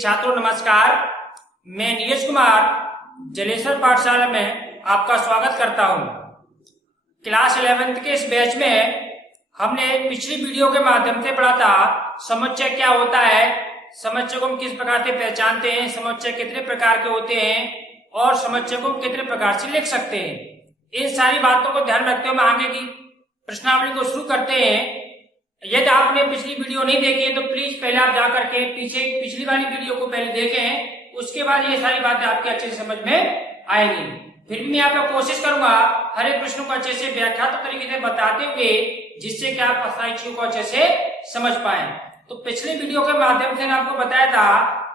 छात्रों नमस्कार। मैं नीरज कुमार जलेश्वर पाठशाला में आपका स्वागत करता हूं। क्लास 11th के इस बैच में हमने पिछली वीडियो के माध्यम से पढ़ा था समुच्चय क्या होता है, समुच्चय को हम किस प्रकार से पहचानते हैं, समुच्चय कितने प्रकार के होते हैं और समुच्चय को हम कितने प्रकार से लिख सकते हैं। इन सारी बातों को ध्यान रखते हुए हम आगे की प्रश्नावली को शुरू करते हैं। यदि आपने पिछली वीडियो नहीं देखी है तो प्लीज पहले आप जाकर के पिछली वाली वीडियो को पहले देखें, उसके बाद ये सारी बातें आपके अच्छे से समझ में आएंगी। फिर भी मैं आपको कोशिश करूंगा हर एक प्रश्न को अच्छे से व्याख्यात्मक तरीके से बताते हुए, जिससे कि आप सारी चीजों को अच्छे से समझ पाए। तो पिछले वीडियो के माध्यम से आपको बताया था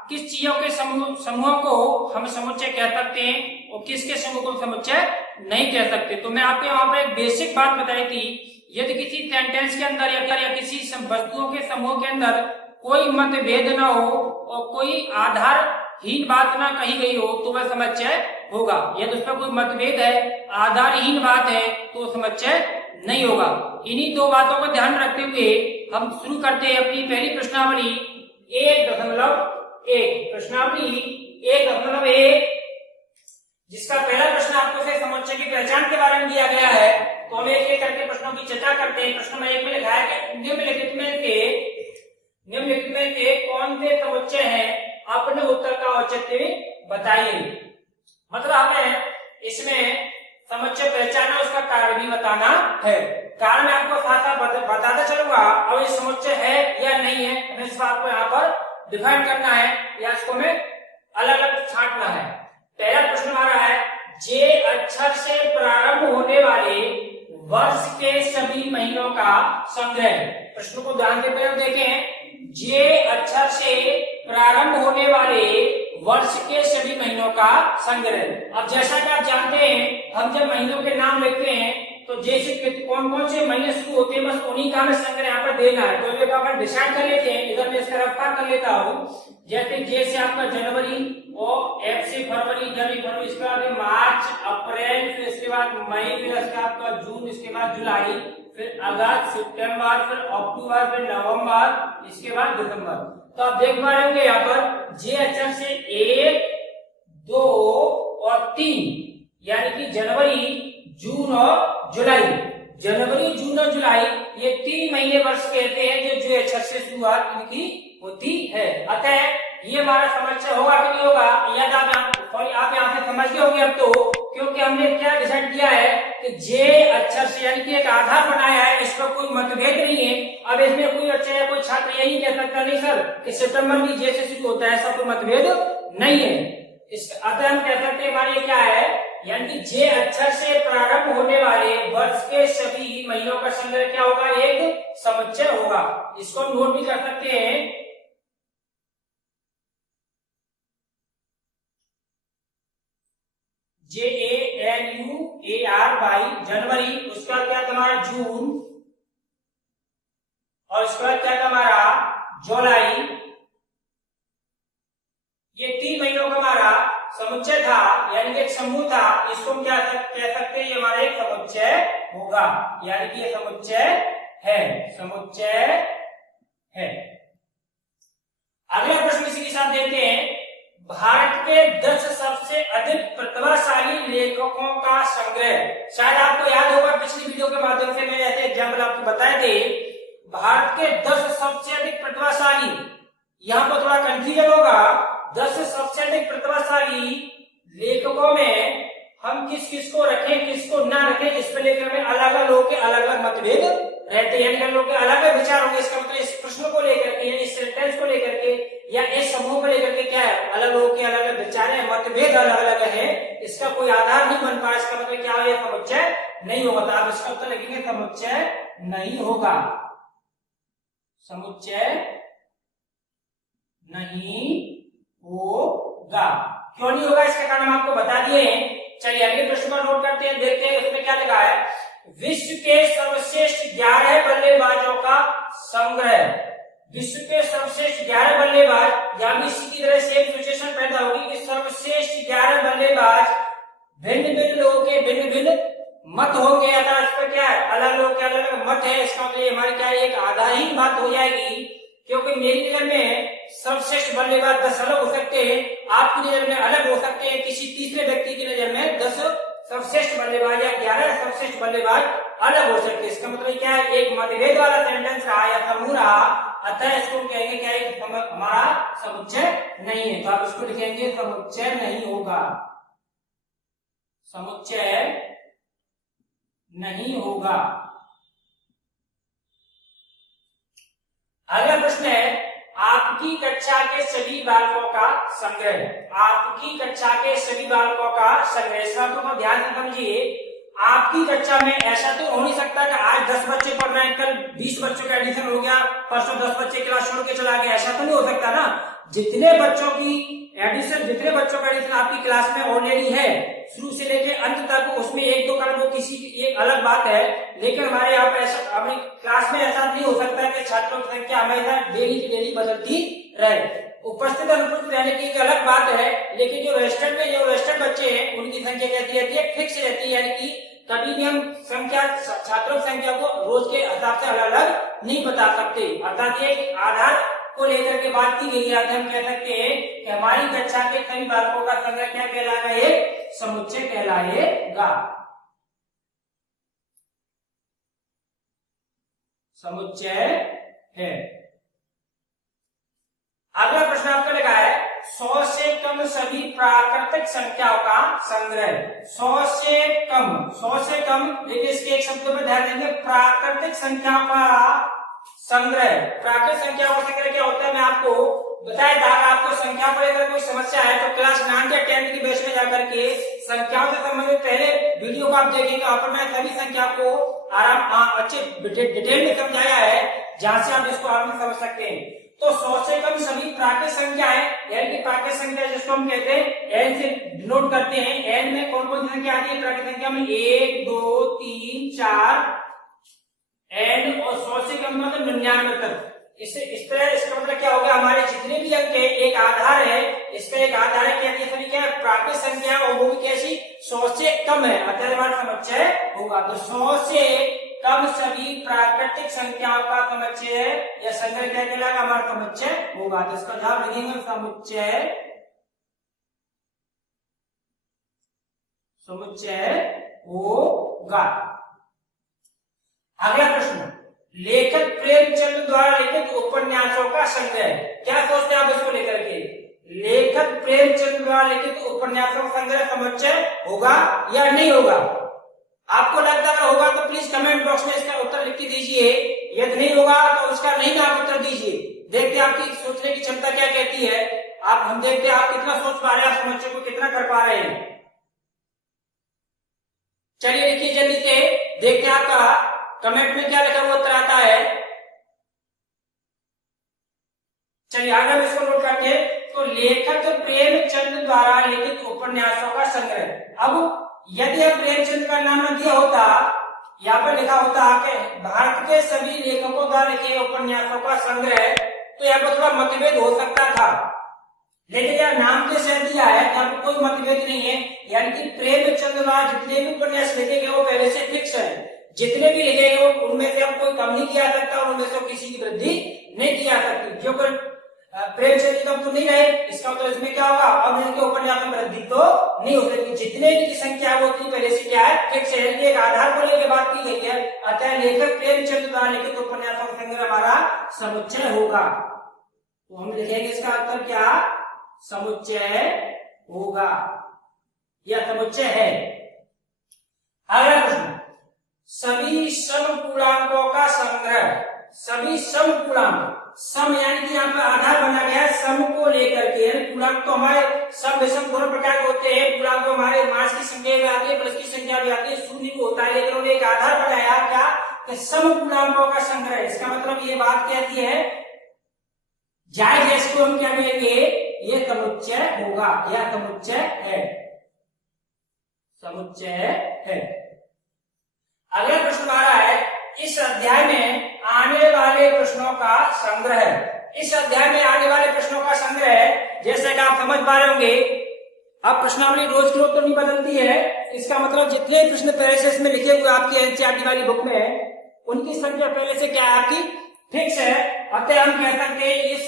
किस चीजों के समूहों को हम समुच्चय कह सकते हैं और किसके समूह को समुच्चय नहीं कह सकते। तो मैं आपको यहाँ पर एक बेसिक बात बताई थी, यदि किसी सेंटेंस के अंदर या किसी वस्तुओं के समूह के अंदर कोई मतभेद न हो और कोई आधारहीन बात ना कही गई हो तो वह समुच्चय होगा। यदि उसमें कोई मतभेद है, आधारहीन बात है तो समुच्चय नहीं होगा। इन्हीं दो बातों को ध्यान रखते हुए हम शुरू करते हैं अपनी पहली प्रश्नावली 1.1। प्रश्नावली 1.1 जिसका पहला प्रश्न आपको से समुच्चय की पहचान के बारे में दिया गया है। तो हम एक एक करके प्रश्नों की चर्चा करते हैं। प्रश्न नंबर 1 में लिखा है कि निम्नलिखित में से कौन से समुच्चय हैं, अपने उत्तर का औचित्य बताइए। मतलब हमें इसमें समुच्चय पहचाना, उसका कारण भी बताना है। कारण मैं आपको साथ साथ बताता चलूंगा। अब ये समुच्चय है या नहीं है, हमें इस बात को यहाँ पर डिफाइन करना है या इसको हमें अलग अलग छांटना है। पहला प्रश्न हमारा है, जे अक्षर से प्रारंभ होने वाले वर्ष के सभी महीनों का संग्रह। प्रश्न को ध्यान से पहले देखें। जे अक्षर से प्रारंभ होने वाले वर्ष के सभी महीनों का संग्रह। अब जैसा कि आप जानते हैं, हम जब महीनों के नाम लिखते हैं तो जैसे कौन कौन से महीने शुरू होते हैं, बस उन्हीं का हमें संग्रह यहाँ पर देना है। तो ये अपन डिसाइड कर लेते हैं। इधर मैं इसका रफ्तार कर लेता हूँ। जैसे जैसे आपका जनवरी और एफ से फरवरी, जनवरी फरवरी, इसके बाद मार्च अप्रैल, फिर इसके बाद मई, फिर इसके आपका जून, इसके बाद जुलाई, फिर अगस्त, सितंबर, फिर अक्टूबर, फिर नवंबर, इसके बाद दिसंबर। तो आप देख पा रहे होंगे यहाँ पर जे अक्षर से 1, 2 और 3 यानी कि जनवरी, जून और जुलाई। जनवरी, जून और जुलाई ये 3 महीने वर्ष कहते हैं जो अक्षर से शुरुआत इनकी होती है। अतः ये हमारा समुच्चय होगा कि नहीं होगा, यदि आप यहाँ से समझ गए होंगे अब तो, क्योंकि हमने क्या डिसाइड किया है कि जे अक्षर से यानी कि एक आधार बनाया है, इस पर कोई मतभेद नहीं है। अब इसमें कोई बच्चा या कोई छात्र यही कह सकता नहीं सर कि सितंबर भी जे से शुरू होता है, ऐसा कोई मतभेद नहीं है। अतः हम कह सकते हैं हमारे क्या है, यानी कि जे अक्षर से प्रारंभ होने वाले वर्ष के सभी महीनों का संग्रह क्या होगा, एक समुच्चय होगा। इसको हम नोट भी कर सकते हैं। JANUARY जनवरी, उसका क्या तुम्हारा जून, और उसका क्या तुम्हारा जुलाई। ये 3 महीनों का हमारा समुच्चय था, यानी कि एक समूह था। इसको हम क्या कह सकते हैं, ये हमारा एक समुच्चय होगा, यानी कि ये समुच्चय है, समुच्चय है। अगला प्रश्न इसी के साथ देखते हैं। भारत के 10 सबसे अधिक प्रतिभाशाली लेखकों का संग्रह। शायद आपको याद होगा पिछली वीडियो के माध्यम से मैं ऐसे एग्जाम्पल आपको बताए थे। भारत के 10 सबसे अधिक प्रतिभाशाली, यहाँ पर थोड़ा कंफ्यूजन होगा। 10 सबसे अधिक प्रतिभाशाली लेखकों में हम किस किस को रखें, किसको ना रखें, इस पर लेकर हमें अलग अलग लोगों के अलग अलग मतभेद रहते हैं, यानी लोगों के अलग अलग विचार होंगे। इसका मतलब इस प्रश्न को लेकर के, इस सेंटेंस को लेकर के या इस समूह को लेकर के क्या है, अलग लोगों के अलग अलग विचार है, मतभेद अलग अलग है। इसका कोई आधार नहीं बन पा, इसका मतलब क्या है, ये समुच्चय नहीं होगा। तो आप इसका उत्तर लिखेंगे समुच्चय नहीं होगा, समुच्चय नहीं होगा। क्यों नहीं होगा, इसके कारण हम आपको बता दिए हैं। चलिए अगले प्रश्न को नोट करते हैं, देखते हैं उसमें क्या लिखा है। विश्व के सर्वश्रेष्ठ 11 बल्लेबाजों का संग्रह। विश्व के सर्वश्रेष्ठ 11 बल्लेबाज, या भी इसी की तरह सेम सिचुएशन पैदा होगी कि सर्वश्रेष्ठ 11 बल्लेबाज भिन्न भिन्न लोगों के भिन्न भिन्न मत होंगे। अतः इस पर क्या है, अलग लोगों के अलग अलग मत है। इसका मतलब हमारी क्या है, एक आधारहीन बात हो जाएगी क्योंकि मेरी नजर में सर्वश्रेष्ठ बल्लेबाज 10 अलग हो सकते हैं, आपकी नजर में अलग हो सकते हैं, किसी तीसरे व्यक्ति की नजर में 10 सर्वश्रेष्ठ बल्लेबाज या 11 सर्वश्रेष्ठ बल्लेबाज अलग हो सकते हैं। इसका मतलब क्या है, एक मतभेद वाला सेंटेंस रहा या समूह रहा, अतः इसको कहेंगे क्या है, हमारा समुच्चय नहीं है। तो आप इसको लिखेंगे समुच्चय नहीं होगा, समुच्चय नहीं होगा। अगला प्रश्न है, आपकी कक्षा के सभी बालकों का संग्रह। आपकी कक्षा के सभी बालकों का संग्रह, इस बात को ध्यान से समझिए। आपकी कक्षा में ऐसा तो हो नहीं सकता कि आज 10 बच्चे पढ़ रहे हैं, कल 20 बच्चों का एडिशन हो गया, परसों 10 बच्चे क्लास छोड़ के चला गया, ऐसा तो नहीं हो सकता ना। जितने बच्चों का एडिशन आपकी क्लास में ऑलरेडी है, शुरू से लेके अंत तक, उसमें एक दो कर वो किसी एक अलग बात है, लेकिन हमारे यहाँ पे ऐसा अपनी क्लास में ऐसा नहीं हो सकता कि छात्रों की संख्या हमेशा डेली की डेली बदलती रहे। उपस्थित अनुपस्थित रहने की एक अलग बात है, लेकिन जो रजिस्टर्ड बच्चे हैं उनकी संख्या कैसी रहती है, फिक्स रहती है, यानी कि कभी भी हम छात्रों की संख्या को रोज के हिसाब से अलग अलग नहीं बता सकते। अर्थात ये आधार को लेकर के बात की गई है। हम कह सकते हैं कि हमारी कक्षा के सभी बालकों का संग्रह क्या कहलाएगा, एक समुच्चय कहलाएगा, समुच्चय है। अगला प्रश्न आपका लगा है, 100 से कम सभी प्राकृतिक संख्याओं का संग्रह। 100 से कम, लेकिन इसके एक शब्द पर ध्यान देंगे, प्राकृतिक संख्याओं का संग्रह। प्राकृतिक संख्याओं का संग्रह क्या होता है, मैं आपको बताया था। आपको संख्या पर अगर कोई समस्या है तो क्लास 9 या 10 की बैच में जाकर के संख्याओं से संबंधित पहले वीडियो को आप देखेंगे, वहां पर मैं सभी संख्या को अच्छे डिटेल में समझाया है, जहां से आप इसको आराम से समझ सकते हैं। तो 100 से कम सभी प्राकृतिक संख्याएं, यानी कि प्राकृतिक संख्या जिसको हम कहते हैं एन से डिनोट करते हैं। एन में कौन कौन सी संख्या आती है प्राकृतिक संख्या में, 1 2 3 4 एन, और 100 से कम मतलब 99 तक। इस तरह इसका मतलब क्या होगा, हमारे जितने भी अंक है एक आधार है, इसका एक आधार है, क्या सभी क्या है, प्राकृतिक संख्या, और वो भी कैसी, 100 से कम है, अतः हमारा समुच्चय होगा। तो 100 से कम सभी प्राकृतिक संख्याओं का समुच्चय या संग्रह क्या कहलाएगा, हमारा समुच्चय होगा। तो इसका जवाब लिखेंगे समुच्चय होगा। अगला प्रश्न, लेखक प्रेमचंद द्वारा लिखित उपन्यासों का संग्रह। क्या सोचते हैं आप इसको लेकर के, लेखक प्रेमचंद द्वारा लिखित उपन्यासों का संग्रह समुच्चय होगा या नहीं होगा? आपको लगता है होगा तो प्लीज कमेंट बॉक्स में इसका उत्तर लिख के दीजिए, यदि नहीं होगा तो उसका नहीं आप उत्तर दीजिए। देखते हैं आपकी सोचने की क्षमता क्या कहती है। हम देखते हैं आप कितना सोच पा रहे हैं, आप समुच्चय को कितना कर पा रहे हैं। चलिए लिखिए जल्दी से, देखते हैं आपका कमेंट में क्या लिखा हुआ उत्तर आता है। चलिए आगे हम इसको नोट करते हैं। तो लेखक प्रेमचंद द्वारा लिखित उपन्यासों का संग्रह। अब यदि हम प्रेमचंद का नाम न दिया होता, यहाँ पर लिखा होता कि भारत के सभी लेखकों द्वारा लिखे उपन्यासों का संग्रह, तो यहाँ पर थोड़ा मतभेद हो सकता था, लेकिन यह नाम के साथ दिया है, यहाँ पर कोई मतभेद नहीं है। यानी कि प्रेमचंद द्वारा जितने भी उपन्यास लिखे गए वो पहले से फिक्स है, जितने भी लिखे गए उनमें से अब कोई कम नहीं किया सकता और उनमें से किसी की वृद्धि नहीं की जा सकती। क्योंकि प्रेमचंद कम तो नहीं रहे, इसका तो इसमें क्या होगा, अब इनके उपन्यास में वृद्धि तो नहीं हो सकती। जितने की संख्या है वो उतनी पहले से क्या है, फिक्स है, एक आधार को लेकर बात की गई है। अतः लेखक प्रेमचंद द्वारा लिखित उपन्यासों का संग्रह हमारा समुच्चय होगा। तो हम लिखेंगे इसका उत्तर क्या, समुच्चय होगा या समुच्चय है। अगला प्रश्न, सभी समपूर्णांकों का संग्रह। सभी समपूर्णांक, सम यानी कि यहाँ पर आधार बना गया है सम को लेकर के। पूर्णांक तो हमारे सम विषम दोनों प्रकार के होते हैं। पूर्णांक तो हमारे मास की संख्या भी आती है, प्लस की संख्या भी आती है, शून्य भी होता है, लेकिन उन्होंने एक आधार बनाया क्या, कि समपूर्णांकों का संग्रह। इसका मतलब ये बात कहती है जायज, इसको हम क्या कहेंगे, ये समुच्चय होगा या समुच्चय है, समुच्चय है। अगला प्रश्न आ रहा है, इस अध्याय में आने वाले प्रश्नों का संग्रह। इस अध्याय में आने वाले प्रश्नों का संग्रह, जैसे कि आप समझ पा रहे होंगे, अब प्रश्नावली रोज की रोज तो नहीं बदलती है। इसका मतलब जितने प्रश्न पहले से इसमें लिखे हुए आपकी एनसीईआरटी वाली बुक में, उनकी संख्या पहले से क्या है, आपकी फिक्स है, अतः हम कह सकते हैं इस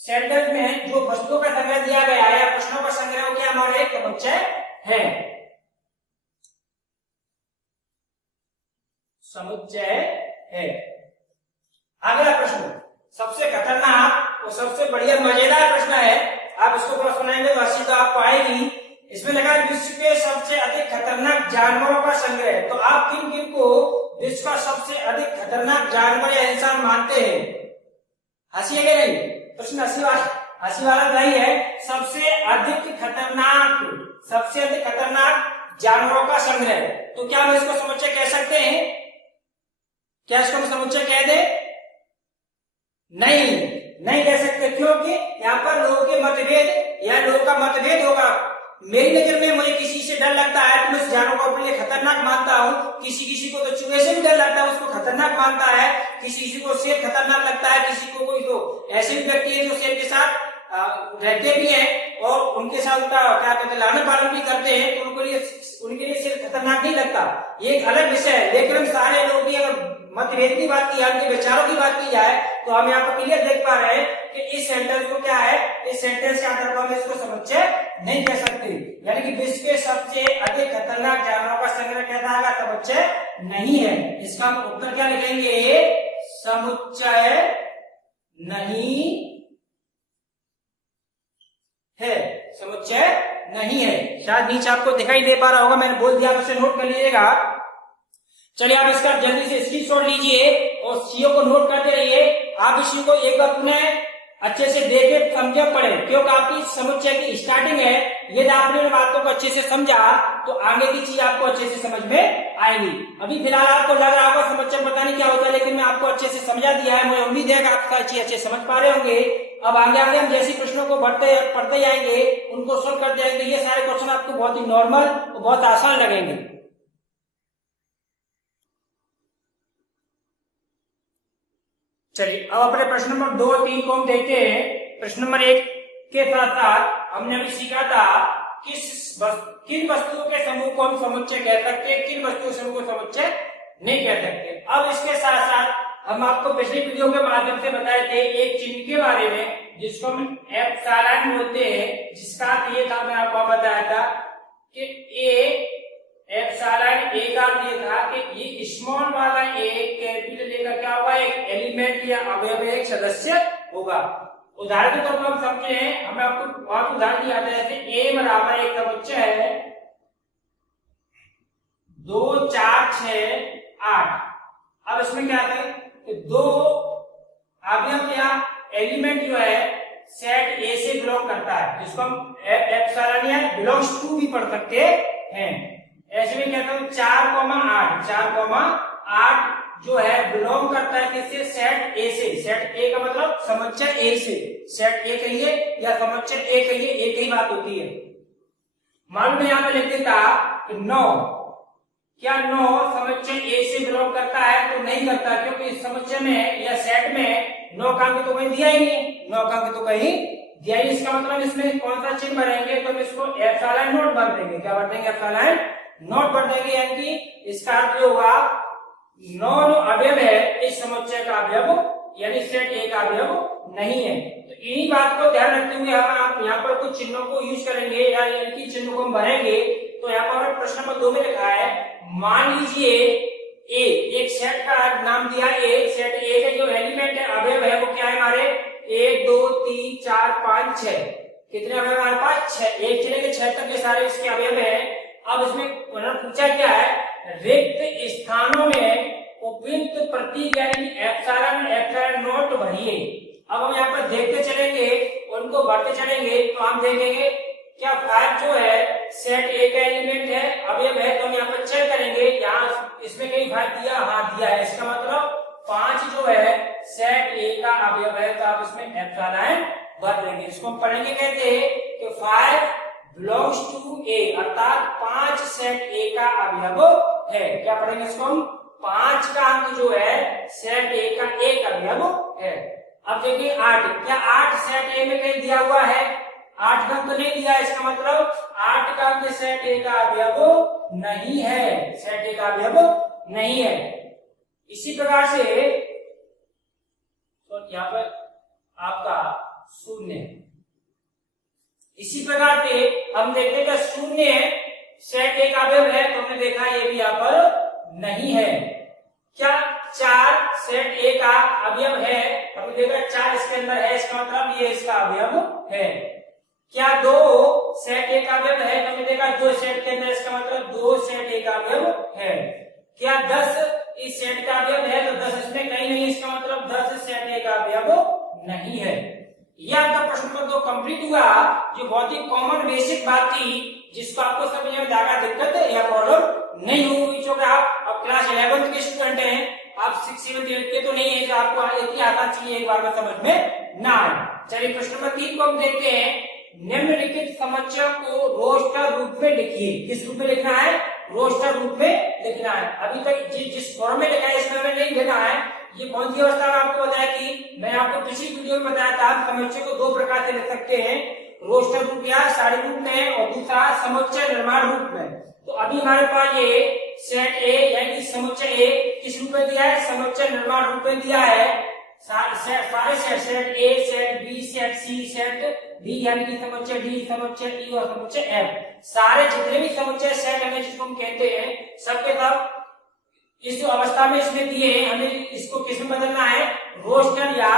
सेंटेंस में जो वस्तुओं का संग्रह दिया गया है या प्रश्नों का संग्रह क्या हमारा एक समुच्चय है, समुच्चय है। अगला प्रश्न सबसे खतरनाक और सबसे बढ़िया मजेदार प्रश्न है, आप इसको पूरा सुनाएंगे तो हंसी तो आपको आएगी। इसमें लगा विश्व के सबसे अधिक खतरनाक जानवरों का संग्रह। तो आप किन किन को विश्व का सबसे अधिक खतरनाक जानवर या इंसान मानते हैं? हंसी है नहीं, प्रश्न हंसी वाला नहीं है। सबसे अधिक खतरनाक जानवरों का संग्रह, तो क्या हम इसको समुच्चय कह सकते हैं? क्या इसको हम समुच्चय कह दे? नहीं कह सकते, क्योंकि यहाँ पर लोगों के मतभेद या लोगों का मतभेद होगा। मेरी नजर में मुझे किसी से डर लगता है तो मैं उस जानवर को अपने लिए खतरनाक मानता हूँ, किसी को तो चूहे से भी डर लगता है, उसको खतरनाक मानता है, किसी को शेर खतरनाक लगता है, किसी को कोई तो ऐसे भी व्यक्ति है जो शेर के साथ रहते भी हैं और उनके साथ उनका क्या कहते हैं लालन पालन भी करते हैं, तो उनके लिए शेर खतरनाक नहीं लगता। ये एक अलग विषय है। लेकिन हम सारे लोगों की अगर मतभेद की बात की जाए, उनके विचारों की बात की जाए, तो हम यहाँ पर क्लियर देख पा रहे हैं कि इस सेंटेंस को क्या है, इस सेंटेंस के आधार पर हम इसको समुच्चय नहीं कह सकते। यानी कि विश्व के सबसे अधिक खतरनाक जानवरों का संग्रह कहता है समुच्चय नहीं है। इसका हम उत्तर क्या लिखेंगे? समुच्चय नहीं है, समुच्चय नहीं है। शायद नीचे आपको दिखाई दे पा रहा होगा, मैंने बोल दिया, उसे नोट कर लीजिएगा। चलिए आप इसका जल्दी से स्क्रीनशॉट लीजिए और सीओ को नोट करते रहिए। आप इसी को एक बार पुनः अच्छे से देखे समझे पढ़े, क्योंकि आपकी समुच्चय की स्टार्टिंग है। यदि आपने बातों को अच्छे से समझा तो आगे की चीज आपको अच्छे से समझ में आएगी। अभी फिलहाल आपको लग रहा होगा समुच्चय पता नहीं क्या होता है, लेकिन मैं आपको अच्छे से समझा दिया है। मुझे उम्मीद है कि आप अच्छी अच्छे समझ पा रहे होंगे। अब आगे हम जैसे प्रश्नों को पढ़ते जाएंगे, उनको सोल्व करते जाएंगे, ये सारे क्वेश्चन आपको बहुत ही नॉर्मल और बहुत आसान लगेंगे। चलिए अब अपने प्रश्न नंबर 2 और 3 को हम देखते हैं। प्रश्न नंबर 1 के साथ साथ हमने अभी सीखा था किन वस्तुओं के समूह को हम समुच्चय कह सकते हैं, किन वस्तुओं समूह को समुच्चय नहीं कह सकते। अब इसके साथ साथ हम आपको पिछली वीडियो के माध्यम से बताए थे एक चिन्ह के बारे में जिसको हम एप्सिलॉन बोलते हैं, जिसका ये था, मैं आपको बताया था कि एप्सिलॉन ए का अर्थ ये था कि ये स्मॉल वाला ए कैपिटल ए का क्या होगा, एक एलिमेंट या अवयव एक सदस्य होगा। उदाहरण के तौर पर हम समझे हैं, हमें आपको बहुत उदाहरण दिया था, जैसे ए बराबर एक समुच्चय है 2 4 6 8। अब इसमें क्या है कि दो अवयव या एलिमेंट जो है सेट ए से बिलोंग करता है, जिसको हम एप्सिलॉन या बिलोंग्स टू भी पढ़ सकते हैं। ऐसे में कहता हूं 4,8 जो है बिलोंग करता है किससे? सेट ए से। सेट ए का मतलब समुच्चय ए से। सेट ए कहिए या समुच्चय ए कहिए, एक ही बात होती है। मान लो यहां पर लिख देता 9, क्या 9 समुच्चय ए से बिलोंग करता है? तो नहीं करता, क्योंकि इस समुच्चय में या सेट में 9 का अंक तो कहीं दिया ही नहीं, 9 का अंक तो कहीं दिया ही। इसका मतलब इसमें कौन सा चिन्ह भरेंगे? तो हम इसको एप्सिलॉन नॉट भर देंगे। क्या भर देंगे? एप्सिलॉन नॉट भर देंगे। यानी कि इसका अर्थ जो होगा 9 जो अवयव है इस समुच्चय का अवयव यानी सेट ए का अवयव नहीं है। तो इन्हीं बात को ध्यान रखते हुए हम आप यहाँ पर कुछ चिन्हों को यूज करेंगे या इनकी चिन्हों को हम भरेंगे। तो यहाँ पर प्रश्न नंबर 2 में लिखा है, मान लीजिए ए, एक सेट का नाम दिया ए, सेट ए के जो एलिमेंट है अवयव है वो क्या है हमारे? 1 2 3 4 5 6। कितने अवयव हमारे पास? 6। एक से लेकर 6 तक के सारे इसके अवयव है। अब इसमें उन्होंने पूछा क्या है? रिक्त स्थानों में उपयुक्त प्रतीक यानी एप्सिलॉन नॉट भरिए। अब हम यहाँ पर देखते चलेंगे, उनको भरते चलेंगे, तो हम देखेंगे क्या 5 जो है सेट ए का एलिमेंट है, अवयव है, तो हम यहाँ पर चेक करेंगे। यहाँ इसमें कहीं 5 दिया? हाँ दिया है। इसका मतलब 5 जो है सेट ए का अवयव है, तो आप इसमें एप्सिलॉन भर देंगे। इसको हम पढ़ेंगे कहते हैं कि 5 बिलोंग्स टू ए, अर्थात 5 सेट ए का अवयव है। क्या पढ़ेंगे इसको हम? 5 का अंक जो है सेट ए का एक अवयव है। अब देखिए 8, क्या 8 सेट ए में कहीं दिया हुआ है? 8 का अंक तो नहीं दिया, इसका मतलब 8 का अंक सेट ए का अवयव नहीं है, सेट ए का अवयव नहीं है। इसी प्रकार से और यहाँ पर आपका 0। इसी प्रकार से हम देखते हैं शून्य सेट ए का अवयव है, तो हमने देखा ये भी यहाँ पर नहीं है। क्या 4 सेट ए का अवयव है? हमने देखा 4 इसके अंदर है, इसका मतलब ये इसका अवयव है। क्या 2 सेट ए का अवयव है? हमने देखा 2 सेट के अंदर, इसका मतलब 2 सेट ए का अवयव है। क्या 10 इस सेट का अवयव है? तो 10 इसमें कहीं नहीं, इसका मतलब 10 सेट ए का अवयव नहीं है। यह आपका प्रश्न नंबर 2 कंप्लीट हुआ, जो बहुत ही कॉमन बेसिक बात थी, जिसको आपको समझने में ज्यादा दिक्कत या प्रॉब्लम नहीं होगी। क्योंकि आप अब क्लास 11th के स्टूडेंट हैं, आप 6, 7, 8 के तो नहीं है, जो आपको इतनी आसान चीज एक बार में समझ में ना आए। चलिए प्रश्न नंबर 3 को हम देखते हैं। निम्नलिखित समस्या को रोस्टर रूप में लिखिए। किस रूप में लिखना है? रोस्टर रूप में लिखना है। अभी तक जिस फॉर्म में लिखा है इसमें हमें नहीं लिखना है। ये कौन सी अवस्था में आपको बताया कि मैंने आपको पिछली वीडियो में बताया था, समस्या को 2 प्रकार से लिख सकते हैं, रोस्टर रूप या सारी रूप में, और दूसरा समुच्चय निर्माण रूप में। तो अभी हमारे पास ये सेट ए यानी समुच्चय ए किस रूप में दिया है? समुच्चय निर्माण रूप में दिया है। सारे set A, set B, set C, set D यानी कि समुच्चय डी, समुच्चय ई और समुच्चय एफ, सारे जितने भी समुच्चय सेट हमें जिसको हम कहते हैं, सबके सब इस अवस्था में इसमें दिए हैं। हमें इसको किस में बदलना है? रोस्टर या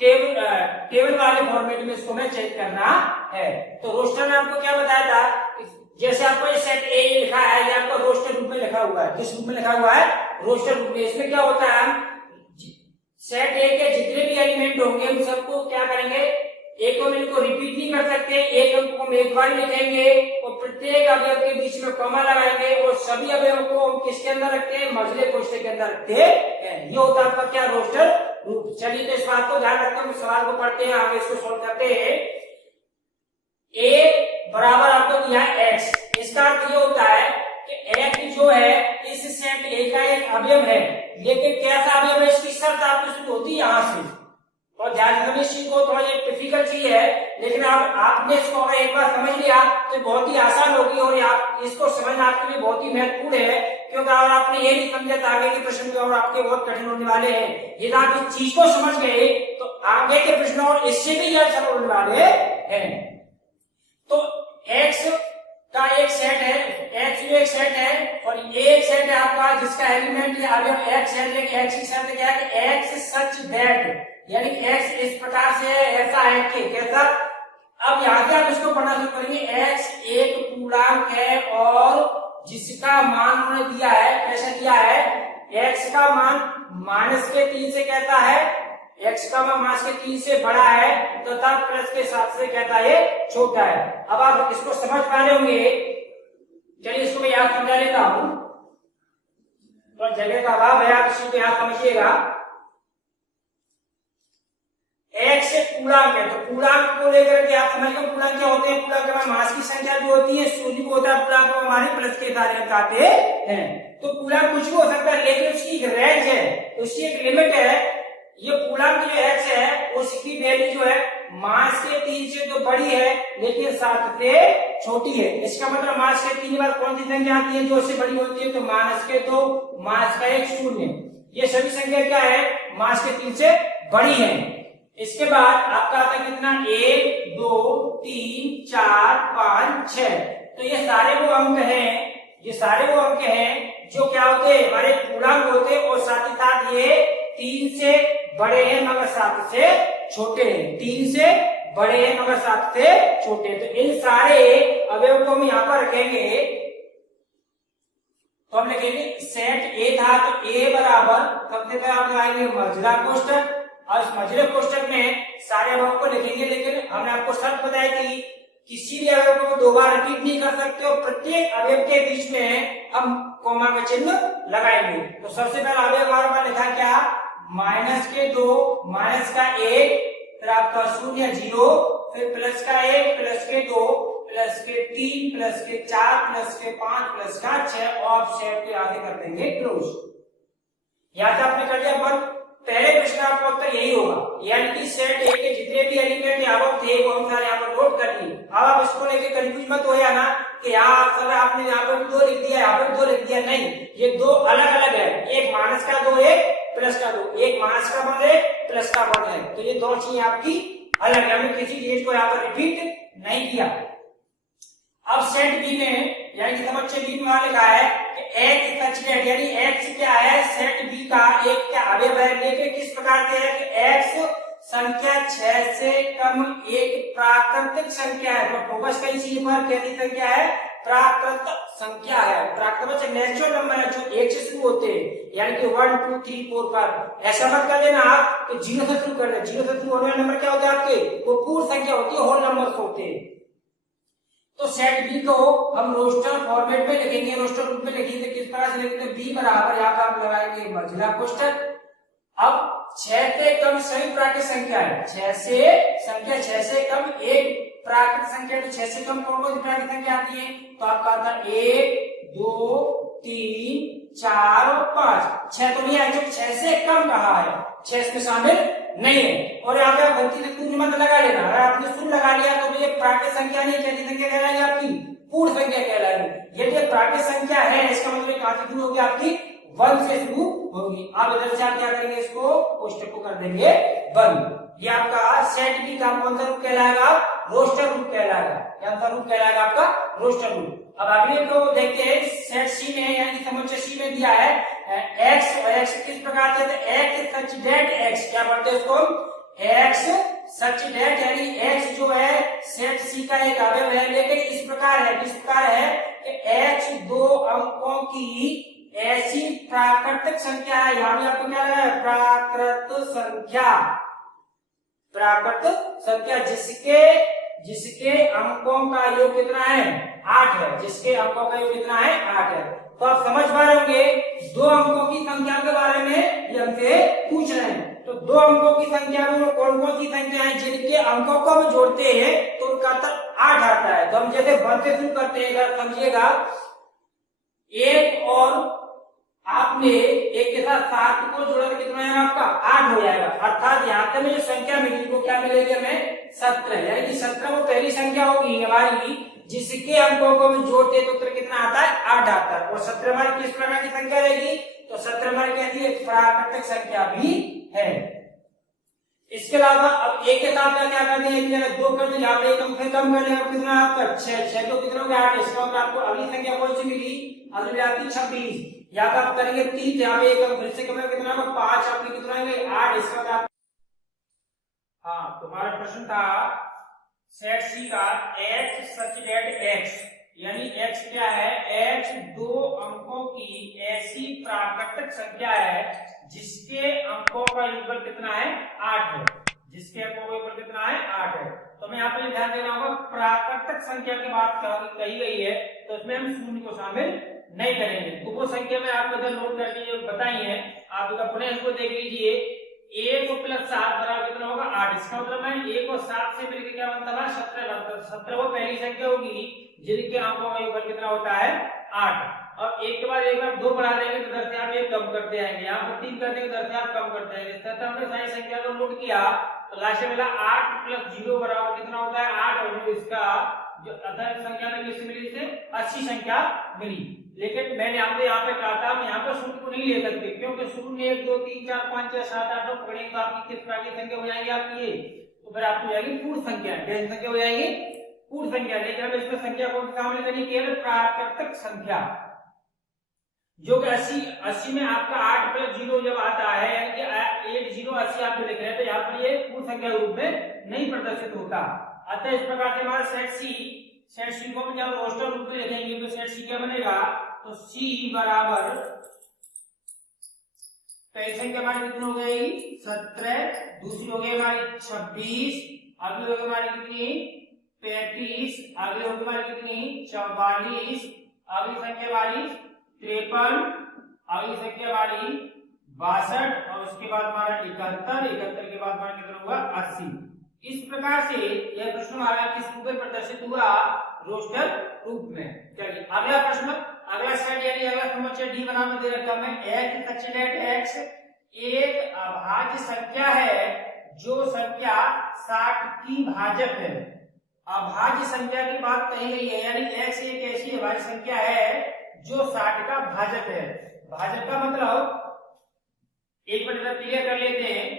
टेबल वाले फॉर्मेट में इसको हमें चेक करना है। तो रोस्टर में आपको क्या बताया था? जैसे आपको ये सेट ए लिखा है, ये आपको रोस्टर रूप में लिखा हुआ है। किस रूप में लिखा हुआ है? रोस्टर रूप में। इसमें क्या होता है, हम सेट ए के जितने भी एलिमेंट होंगे उन सबको क्या करेंगे, एक और इनको रिपीट नहीं कर सकते, एक अंक को हम एक बार लिखेंगे और प्रत्येक अवयव के बीच में कॉमा लगाएंगे और सभी अवयवों को हम किसके अंदर रखते हैं? मझले कोष्ठक के अंदर रखते हैं। ये होता है आपका क्या? रोस्टर रूप। चलिए तो इस बात को ध्यान रखते हैं, सवाल को पढ़ते हैं, आगे इसको सोल्व करते हैं। ए बराबर आपको दिया है एक्स। इसका अर्थ ये होता है कि एक्स जो है इस सेट ए का एक अवयव है, लेकिन कैसा अवयव है इसकी शर्त आपको शुरू होती है यहाँ से। और ध्यान से समझिए, सीखो, थोड़ा ये डिफिकल्ट चीज है, लेकिन आपने इसको अगर एक बार समझ लिया तो बहुत ही आसान होगी, और आप इसको समझना आपके लिए बहुत ही महत्वपूर्ण है। क्योंकि अगर आपने ये नहीं समझा तो आगे के प्रश्न भी और आपके बहुत कठिन होने वाले हैं। यदि आप इस चीज को समझ गए तो आगे के प्रश्न और इससे भी ज्यादा सरल होने वाले हैं। तो एक्स का एक सेट है, एक्स जो एक सेट है और ये एक सेट है आपका जिसका एलिमेंट या अवयव एक्स है, लेकिन एक्स की शर्त क्या है कि एक्स सच दैट, यानी एक्स इस प्रकार से है, ऐसा है कि कैसा। अब यहाँ से आप इसको पढ़ना शुरू करेंगे। एक्स एक पूर्णांक है और जिसका मान उन्होंने दिया है, कैसे दिया है? एक्स का मान -3 से कहता है, एक्स का मान -3 से बड़ा है तथा प्लस के 7 से कहता है छोटा है। अब आप इसको समझ पा रहे होंगे। चलिए इसको मैं याद समझा लेता हूं, तो जगह का अभाव है, आप इसी को याद समझिएगा। एक्स पूर्णांक है, तो पूर्णांक को लेकर के आप समझ लो पूर्णांक क्या होते हैं। पूर्णांक में मास की संख्या जो होती है, शून्य को होता है पूर्णांक, हमारे प्लस के साथ आते हैं। तो पूर्णांक कुछ भी हो सकता है, लेकिन उसकी एक रेंज है, उसकी एक लिमिट है। ये पूर्णांक जो एक्स है उसकी वैल्यू जो है मास के 3 से तो बड़ी है, लेकिन 7 से छोटी है। इसका मतलब मास के 3 बार कौन सी संख्या आती है जो उससे बड़ी होती है? तो -2, मास का 1 0। ये सभी संख्या क्या है? मास के 3 से बड़ी है। इसके बाद आपका आता है कितना? 1 2 3 4 5 6। तो ये सारे वो अंक हैं, ये सारे वो अंक हैं जो क्या होते हैं? हमारे पूर्णांक होते हैं, और साथ ही साथ ये 3 से बड़े हैं मगर 7 से छोटे हैं। 3 से बड़े हैं मगर 7 से छोटे हैं। तो इन सारे अवयव को हम यहाँ पर रखेंगे, तो हम लिखेंगे सेट ए था, तो ए बराबर सबसे पहले आप लगाएंगे मझला कोष्ठक, और इस मझले कोष्ठक में सारे अवयव को लिखेंगे। लेकिन हमने आपको शर्त बताई थी किसी भी अवयव को 2 बार रिपीट नहीं कर सकते, और प्रत्येक अवयव के बीच में हम कॉमा का चिन्ह लगाएंगे। तो सबसे पहला अवयव हमारे पास लिखा क्या? -2, माइनस का 1, फिर आपका 0 0, फिर प्लस का 1, प्लस के 2, प्लस के 3, प्लस के 4, प्लस के 5, प्लस का 6, और सेट के आगे कर देंगे क्लोज। यहां से आपने कर दिया बंद। पहले प्रश्न आपका उत्तर यही होगा, यानी कि सेट ए के जितने भी एलिमेंट यहाँ पर थे वो हम सारे यहाँ पर नोट कर लिए। अब आप इसको लेके कंफ्यूज मत हो ना कि यहाँ सर आपने यहाँ पर 2 लिख दिया, यहाँ पर 2 लिख दिया। नहीं, ये 2 अलग अलग है, एक -2 एक प्लस का 2, एक माइनस का 1 है प्लस का 1 है, तो ये दो चीजें आपकी अलग है, हमने किसी चीज को यहाँ पर रिपीट नहीं किया। अब सेट बी में यानी कि समुच्चय बी में वहां लिखा है कि एक्स सच डेट, यानी एक्स क्या है, सेट बी का एक क्या अवयव है, लेके किस प्रकार से है कि एक्स संख्या 6 से कम एक प्राकृतिक संख्या है। तो फोकस कई चीज पर, कैसी संख्या है, प्राकृतिक संख्या है। प्राकृतिक नेचुरल नंबर है जो 1 से शुरू होते हैं, यानी कि 1 2 3 4 5। ऐसा मत कर देना आप कि 0 से शुरू कर दे, 0 से शुरू होने वाले नंबर क्या होते हैं आपके, वो पूर्ण संख्या होती है, होल नंबर्स होते हैं। तो सेट बी को हम रोस्टर फॉर्मेट में लिखेंगे, रोस्टर रूप में लिखेंगे, किस तरह से लिखेंगे, बी बराबर यहाँ पर आप लगाएंगे मंझला कोष्ठक। अब 6 से कम सभी प्राकृतिक संख्या है, 6 से कम एक प्राकृतिक संख्या, तो 6 से कम कौन कौन सी प्राकृतिक संख्या आती है, तो आपका आता है 1 2 3 4 और 5। 6 तो नहीं है, 6 से कम कहा है, 6 इसमें शामिल नहीं है। और यहाँ पे गलती से शून्य मत लगा लेना, अगर आपने शून्य लगा लिया तो ये प्राकृतिक संख्या नहीं, कैसी संख्या कहलाएगी आपकी, पूर्ण संख्या कहलाएगी। यदि प्राकृतिक संख्या है इसका मतलब कहां से शुरू होगी आपकी, 1 से शुरू होगी। अब इधर से आप क्या करेंगे, इसको कोष्टक को कर देंगे बंद। ये आपका सेट बी का कौन सा रूप कहलाएगा, रोस्टर रूप कहलाएगा। कौन सा रूप कहलाएगा आपका, रोस्टर रूप। अब अगले को देखते हैं, सेट सी में यानी समुच्चय सी में दिया है एक्स, और एक्स किस प्रकार से, एक्स सच डेट एक्स, क्या पढ़ते हैं उसको, एक्स सच डेट, यानी एक्स जो है सेट सी का एक अवयव है, लेकिन इस प्रकार है, किस प्रकार है कि एक्स 2 अंकों की ऐसी प्राकृतिक संख्या है। यहां भी आपको क्या है, प्राकृत संख्या, प्राकृत संख्या जिसके अंकों का योग कितना है, 8 है, जिसके अंकों का योग कितना है, 8 है। तो आप समझ पा रहे होंगे 2 अंकों की संख्या के बारे में ये हमसे पूछ रहे हैं। तो 2 अंकों की संख्या में कौन कौन सी संख्या है जिनके अंकों को हम जोड़ते हैं तो उनका उत्तर 8 आता है। तो हम जैसे 1 से शुरू करते हैं, अगर समझिएगा 1 और आपने 1 के साथ 7 को जोड़ा तो कितना है आपका, 8 हो जाएगा। अर्थात यहाँ से में जो संख्या मिली वो क्या मिलेगी हमें, 17, यानी कि 17 वो पहली संख्या होगी हमारी जिसके अंकों को हम जोड़ते तो उत्तर कितना आता है, 8 आता है। और 17 हमारी किस प्रकार की संख्या रहेगी, तो 17 हमारी कैसी है, प्राकृतिक संख्या भी है। इसके अलावा अब 1 के साथ क्या करते हैं, 2 कर दिया, आप 1 कम से कम कर लेंगे, कितना आपका 6 तो कितना हो गया 8। इसका मतलब आपको अगली संख्या कौन सी मिली, अगली आपकी 26। या तो आप करेंगे 3, यहाँ पे 1 फिर से कम कितना होगा 5, आपकी कितना आएंगे 8। इसका मतलब हाँ, तुम्हारा प्रश्न था सेट सी का एक्स सच डेट एक्स, यानी एक्स क्या है, एक्स 2 अंकों की ऐसी प्राकृतिक संख्या है जिसके अंकों का युगल कितना है, 8 है, जिसके अंकों का युगल कितना है, 8 है। तो मैं यहाँ पे ध्यान देना होगा, प्राकृतिक संख्या की बात कही गई है तो इसमें हम शून्य को शामिल नहीं करेंगे। तो वो संख्या में आपको इधर नोट करके बताई है, आप अपने इसको देख लीजिए। 1 + 7 बराबर कितना होगा, 8। इसका मतलब है 1 और 7 से मिलकर क्या बनता है, 17 बनता है। 17 वो पहली संख्या होगी जिनके अंकों का योगफल कितना होता है, 8। और 1 के बाद एक बार 2 बढ़ा देंगे तो इधर से आप 1 कम करते आएंगे, यहाँ पर 3 कर देंगे इधर से आप कम करते आएंगे। इस तरह हमने सारी संख्या को नोट किया तो लास्ट में मिला 8 + 0 बराबर कितना होता है, 8। और इसका जो अतः संख्या में किससे मिली, से 80 संख्या मिली। लेकिन मैंने आपको यहाँ पे कहा था हम यहाँ पर शून्य को नहीं ले सकते, क्योंकि शून्य 1 2 3 4 5 6 7 8 9 पकड़ेंगे तो आपकी किस प्रकार की संख्या हो जाएगी आपकी, ये तो फिर आपको हो जाएगी पूर्ण संख्या। कैसी संख्या हो जाएगी, पूर्ण संख्या। लेकिन हम इसमें संख्या कौन सी शामिल करेंगे, केवल प्राकृतिक संख्या, जो कि 80 में आपका 8 + 0 जब आता है, यानी कि 8 0 80 आप जो लिख रहे हैं, तो यहाँ पर ये पूर्ण संख्या के रूप में नहीं प्रदर्शित होता। अतः इस प्रकार से हमारा सेट सी को जब रोस्टर रूप में लिखेंगे तो सेट सी क्या बनेगा, तो सी बराबर पहली संख्या हमारी कितनी हो गई, 17, दूसरी हो गई हमारी 26, अगली हो गई हमारी कितनी 35, अगली हो गई हमारी कितनी 44, अगली संख्या हमारी 53, अगली संख्या हमारी 62 और उसके बाद हमारा 71 के बाद हमारा कितना होगा 80। इस प्रकार से यह प्रश्न हमारा किस रूप में प्रदर्शित हुआ, रोस्टर रूप में। चलिए अगला प्रश्न, अगला सेट यानी अगला समुच्चय डी बराबर दे रखा है एक्स सच डेट एक्स एक अभाज्य संख्या है जो संख्या 60 की भाजक है। अभाज्य संख्या की बात कही गई है, यानी एक्स एक ऐसी अभाज्य संख्या है जो 60 का भाजक है। भाजक का मतलब एक बार जरा क्लियर कर लेते हैं।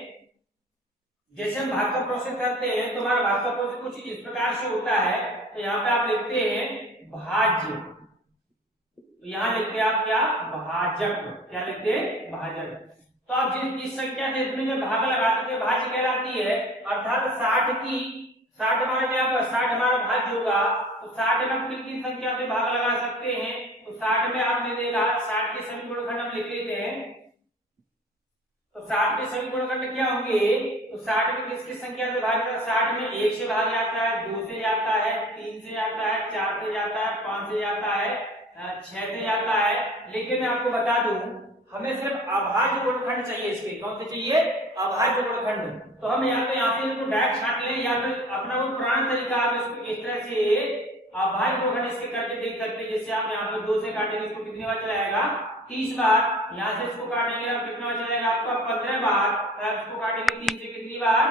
जैसे हम भाग का प्रोसेस करते हैं तो हमारा भाग का प्रोसेस कुछ इस प्रकार से होता है। तो यहाँ पे आप लिखते हैं भाज्य, तो यहाँ लिखते हैं आप क्या, भाजक। क्या लिखते हैं, भाजक। तो आप जिस संख्या से इसमें जब भाग लगाते थे भाज्य कहलाती है। अर्थात 60 हमारा क्या होगा, 60 हमारा भाज्य होगा। तो 60 में किन किन संख्या से भाग लगा सकते हैं, तो 60 में आपने देखा 60 के सभी गुणनखंड हम लिख लेते हैं। तो 60 के सभी गुणनखंड क्या होंगे, तो 60 में किस किस संख्या से भाग जाता है, 60 में 1 से भाग जाता है, 2 से जाता है, 3 से जाता है, 4 से जाता है, 5 से जाता है, 6 से जाता है। लेकिन मैं आपको बता दूं हमें सिर्फ अभाज्य गुणनखंड चाहिए। इसके कौन से चाहिए, अभाज्य गुणनखंड। तो हम यहाँ से इसको डायरेक्ट छांट लें या फिर अपना वो पुराना तरीका आप इसको इस तरह से अभाज्य गुणनखंड इसके करके देख सकते हैं। जैसे आप यहाँ पर 2 से काटेंगे इसको कितनी बार चलाएगा, 30 बार। यहाँ से इसको काटेंगे आप कितना बार चलाएगा आपका, 15 बार। इसको काटेंगे 3 से कितनी बार,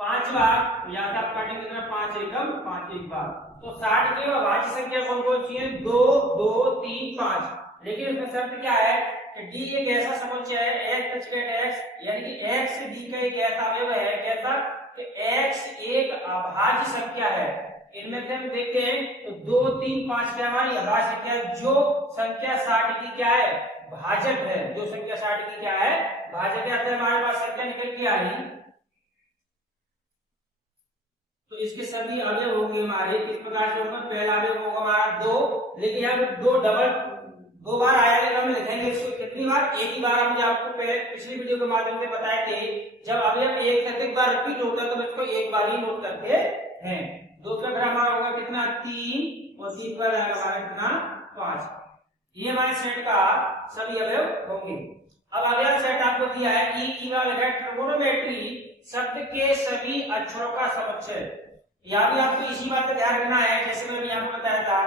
5 बार। यहाँ से आप काटेंगे कितना, 5 एकम 5 एक बार। तो 60 की अभाज्य संख्या कौन कौन सी है, 2 2 3 5। लेकिन इसमें शर्त क्या है कि डी एक ऐसा समुच्चय है x x, यानी कि x से d का एक ऐसा अवयव है, कैसा कि x एक अभाज्य संख्या है। इनमें से हम देखते हैं तो 2 3 5 क्या हमारी अभाज्य संख्या है। जो संख्या 60 की क्या है, भाजक है। जो संख्या 60 की क्या है, भाजक है। हमारे पास संख्या निकल के आई तो इसके सभी अवयव होंगे हमारे किस प्रकार से होंगे। पहला अवयव होगा हमारा 2, लेकिन यहाँ पे 2 बार आया, लेकिन हम लिखेंगे इसको कितनी बार, एक ही बार। हमने आपको पहले पिछली वीडियो के माध्यम से बताए थे जब अवयव एक से अधिक बार रिपीट होता है तो हम इसको एक बार ही नोट करते हैं। दूसरा फिर हमारा होगा कितना, 3 और 3 पर हमारा कितना, 5। ये हमारे सेट का सभी अवयव होंगे। अब अगला सेट आपको दिया है ई वाला ट्रिगोनोमेट्री शब्द के सभी अक्षरों का समुच्चय। यहाँ भी आपको इसी बात का ध्यान रखना है जैसे मैंने यहाँ पे बताया था।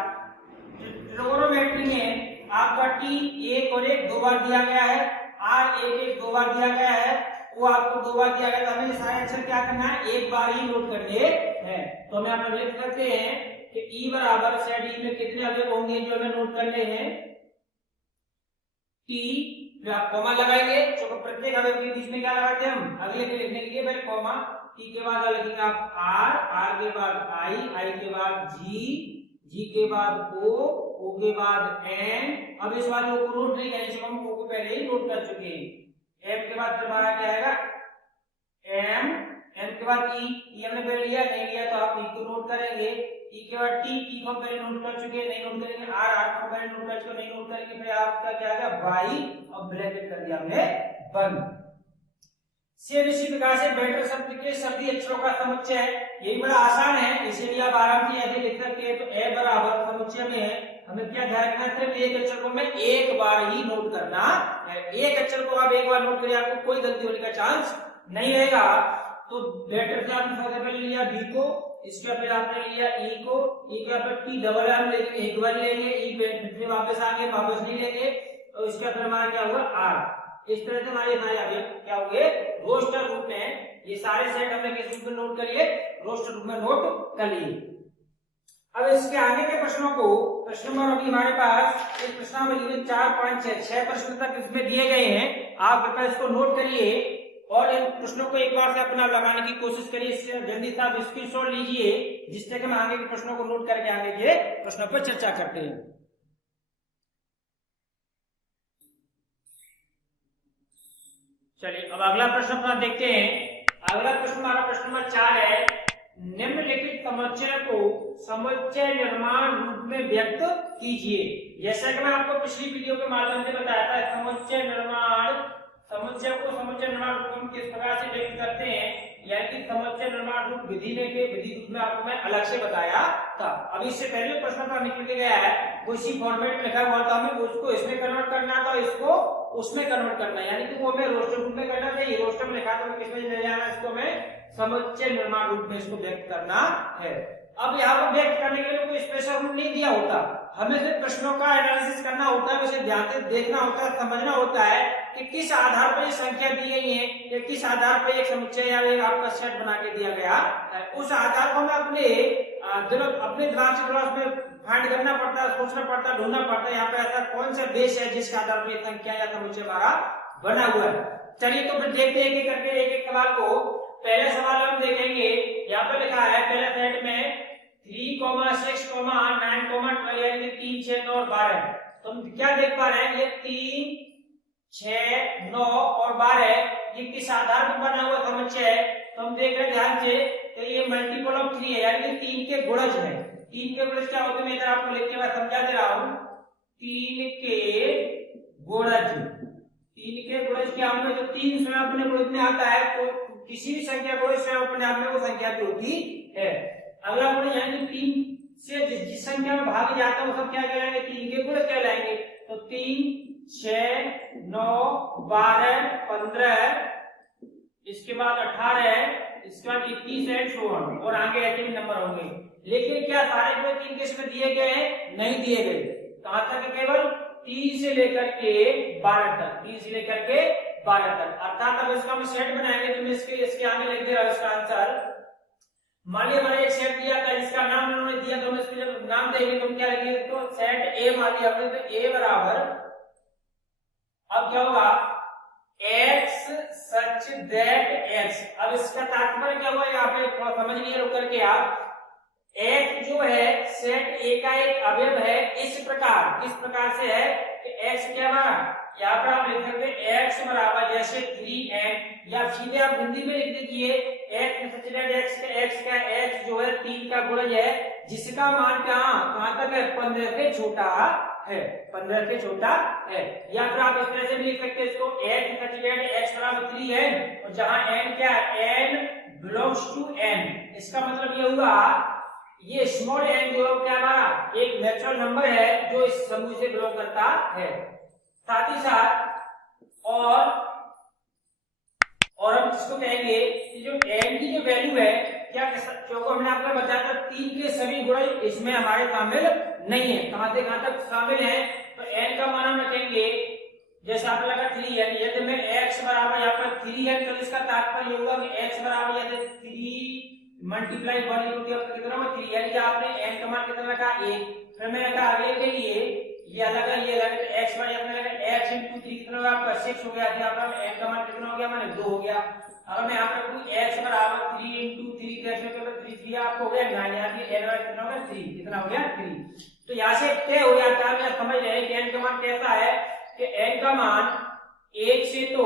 ट्रिगोनोमेट्री में आपका टी 1 और 1 2 बार दिया गया है, आर 1 1 2 बार दिया गया है, वो आपको 2 बार दिया गया। तो हमें सारे अक्षर क्या करना है, एक बार ही नोट करने हैं। तो हमें आप लोग लिख सकते हैं कि ई बराबर सेट ई में कितने अवयव होंगे जो हमें नोट करने हैं, टी, फिर आप कॉमा लगाएंगे। तो प्रत्येक अवयव के बीच में क्या लगाते हैं हम, अगले के लिखने के लिए पहले कॉमा, टी के बाद लिखेंगे आप आर, आर के बाद आई, आई के बाद जी, जी के बाद ओ, ओ के बाद एन। अब इस बार ओ को नोट नहीं करेंगे, हम ओ को पहले ही नोट कर चुके हैं। एम के बाद फिर हमारा क्या आएगा, एम, एम के बाद ई, ई हमने पहले लिया, नहीं लिया तो आप ई को नोट करेंगे। ई के बाद टी, टी को हम पहले नोट कर चुके हैं, नहीं नोट करेंगे। आर, आर को पहले नोट कर चुके, नहीं नोट करेंगे। फिर आपका क्या आएगा, वाई, और ब्रैकेट कर दिया हमने बंद। सेम इसी प्रकार से बेटर शब्द के सभी अक्षरों का समुच्चय है। ये बड़ा आसान है, इसीलिए आप आराम से ऐसे लिख सकते हैं। तो ए बराबर समुच्चय में हमें क्या ध्यान रखना है, एक अक्षर को हमें एक बार ही नोट करना है। एक अक्षर को आप एक बार नोट करिए, आपको कोई गलती होने का चांस नहीं रहेगा। तो बेटर से आपने सबसे पहले लिया बी को, इसके फिर आपने लिया ई को, ई के ऊपर टी डबल आर लेंगे, एक बार लेंगे, ई पे वापस आगे, वापस नहीं लेंगे। और इसके फिर हमारा क्या हुआ, आर। इस तरह से हमारे अवयव क्या होंगे, रोस्टर रूप में। ये सारे सेट हमने किस रूप में नोट करिए, रोस्टर रूप में नोट कर लिए। अब इसके आगे के प्रश्नों को, प्रश्न नंबर अभी हमारे पास इस प्रश्नावली में 4 5 6 प्रश्न तक इसमें दिए गए हैं। आप कृपया इसको नोट करिए और इन प्रश्नों को एक बार से अपना लगाने की कोशिश करिए। इससे जल्दी से आप स्क्रीनशॉट लीजिए, जिससे कि हम आगे के प्रश्नों को नोट करके आगे के प्रश्नों पर चर्चा करते हैं। चलिए अब अगला प्रश्न अपना देखते हैं। अगला प्रश्न हमारा प्रश्न नंबर 4 है, निम्नलिखित समुच्चय को समुच्चय निर्माण रूप में व्यक्त कीजिए। जैसा कि मैं आपको पिछली वीडियो के माध्यम से बताया था, समुच्चय को समुच्चय निर्माण रूप में किस प्रकार से व्यक्त करते हैं, यानी कि समुच्चय निर्माण रूप विधि में के विधि रूप में आपको मैं अलग से बताया था। अब इससे पहले प्रश्न का निकल के गया है, वो इसी फॉर्मेट में लिखा हुआ था, हमें उसको इसमें कन्वर्ट करना था, इसको उसमें कन्वर्ट करना, यानी कि वो हमें रोस्टर रूप में करना चाहिए। रोस्टर में लिखा था किसमें ले जाना, इसको हमें समुच्चय निर्माण रूप में इसको व्यक्त करना है। अब यहाँ पर व्यक्त करने के लिए कोई स्पेशल रूल नहीं दिया होता, हमें सिर्फ प्रश्नों का एनालिसिस करना होता है, उसे ध्यान से देखना होता है, समझना होता है कि किस आधार पर ये संख्या दी गई है, या किस आधार पर एक समुच्चय या एक आपका सेट बना के दिया गया है। उस आधार को हमें अपने दिमाग से थोड़ा उसमें फाइंड करना पड़ता है, सोचना पड़ता है, ढूंढना पड़ता है। यहाँ पे ऐसा कौन सा बेस है जिसके आधार पर संख्या या समुच्चय हमारा बना हुआ है। चलिए तो फिर देखते हैं एक एक करके एक एक सवाल को। पहले सवाल हम देखेंगे, यहाँ पे लिखा है पहले सेट में 3, 6, 9, 12 यानी 3, 6, 9 और 12। तो हम क्या देख पा रहे हैं, ये 3, 6, 9 और 12 ये किस आधार पर बना हुआ समुच्चय है। तो हम देख रहे हैं ध्यान से, तो ये मल्टीपल ऑफ 3 है, यानी कि 3 के गुणज है। 3 के गुणज क्या होते हैं, मैं इधर आपको लिख के मैं समझा दे रहा हूं। 3 के गुणज, 3 के गुणज क्या होंगे, तो 3 स्वयं अपने गुणज में आता है, तो किसी भी संख्या को स्वयं अपने आप में वो संख्या भी होती है। अगला गुणज यानी 3 से जिस संख्या में भाग जाता है वो सब क्या कहलाएंगे, 3 के गुणज कहलाएंगे। तो 3, 6, 9, 12, 15, इसके बाद 18, इसके बाद 21 एंड सो ऑन, और आगे ऐसे भी नंबर होंगे। लेकिन क्या सारे गुणज 3 के इसमें दिए गए हैं, नहीं दिए गए। कहां तक, केवल 3 से लेकर के 12 तक, 3 से लेकर के 12 तक। अर्थात अब इसका हम सेट बनाएंगे, तो मैं इसके आगे लिख दे रहा हूं इसका आंसर। मान लिया मैंने एक सेट दिया था, इसका नाम उन्होंने दिया, तो हम इसको जब नाम देंगे तो हम क्या लिखेंगे, तो सेट ए मान लिया हमने, तो ए बराबर, अब क्या होगा, x सच दैट x। अब इसका तात्पर्य क्या हुआ, यहाँ पे थोड़ा समझ लीजिए रुक करके आप। x जो है सेट ए का एक अवयव है, इस प्रकार, किस प्रकार से है कि x क्या हमारा, यहाँ पर आप लिख सकते हैं x बराबर जैसे 3n, या सीधे आप हिंदी में लिख दीजिए x सच दैट x का x जो है 3 का गुणज है, जिसका मान कहां तक है, 15 से छोटा है, 15 से छोटा है। या फिर आप इस तरह से भी लिख सकते हैं इसको, x सच दैट x बराबर 3n, और जहां n क्या है, n बिलोंग्स टू n। इसका मतलब ये हुआ, ये स्मॉल n जो क्या हमारा एक नेचुरल नंबर है जो इस समूह से बिलोंग करता है। साथ ही साथ और हम इसको कहेंगे कि जो n की जो वैल्यू है, क्या क्योंकि हमने आपको बताया था 3 के सभी गुणज इसमें हमारे शामिल नहीं है। कहां से कहां तक शामिल है, तो n का मान हम रखेंगे, जैसे आपने लगा 3n, यदि मैं x बराबर यहाँ पर 3n, तो इसका तात्पर्य होगा कि x बराबर यदि 3 मल्टीप्लाई 1 कितना होगा 3, यानी कि आपने n का मान कितना रखा 1। फिर मैंने कहा अगले के लिए ये अलग है, ये अलग है, x बार आपने लगा x into 3 कितना होगा आपका 6 हो गया, यहाँ पर n का मान कितना हो गया, माने 2 हो गया। अगर मैं यहाँ पर कोई x बराबर 3 into 3 कैसे होगा, 3 आपको हो गया 9, यहाँ पे n कितना हो गया 3, कितना हो गया 3। तो यहाँ से तय हो जाता है, आप समझ रहे हैं कि n का मान कैसा है कि n का मान 1 से, तो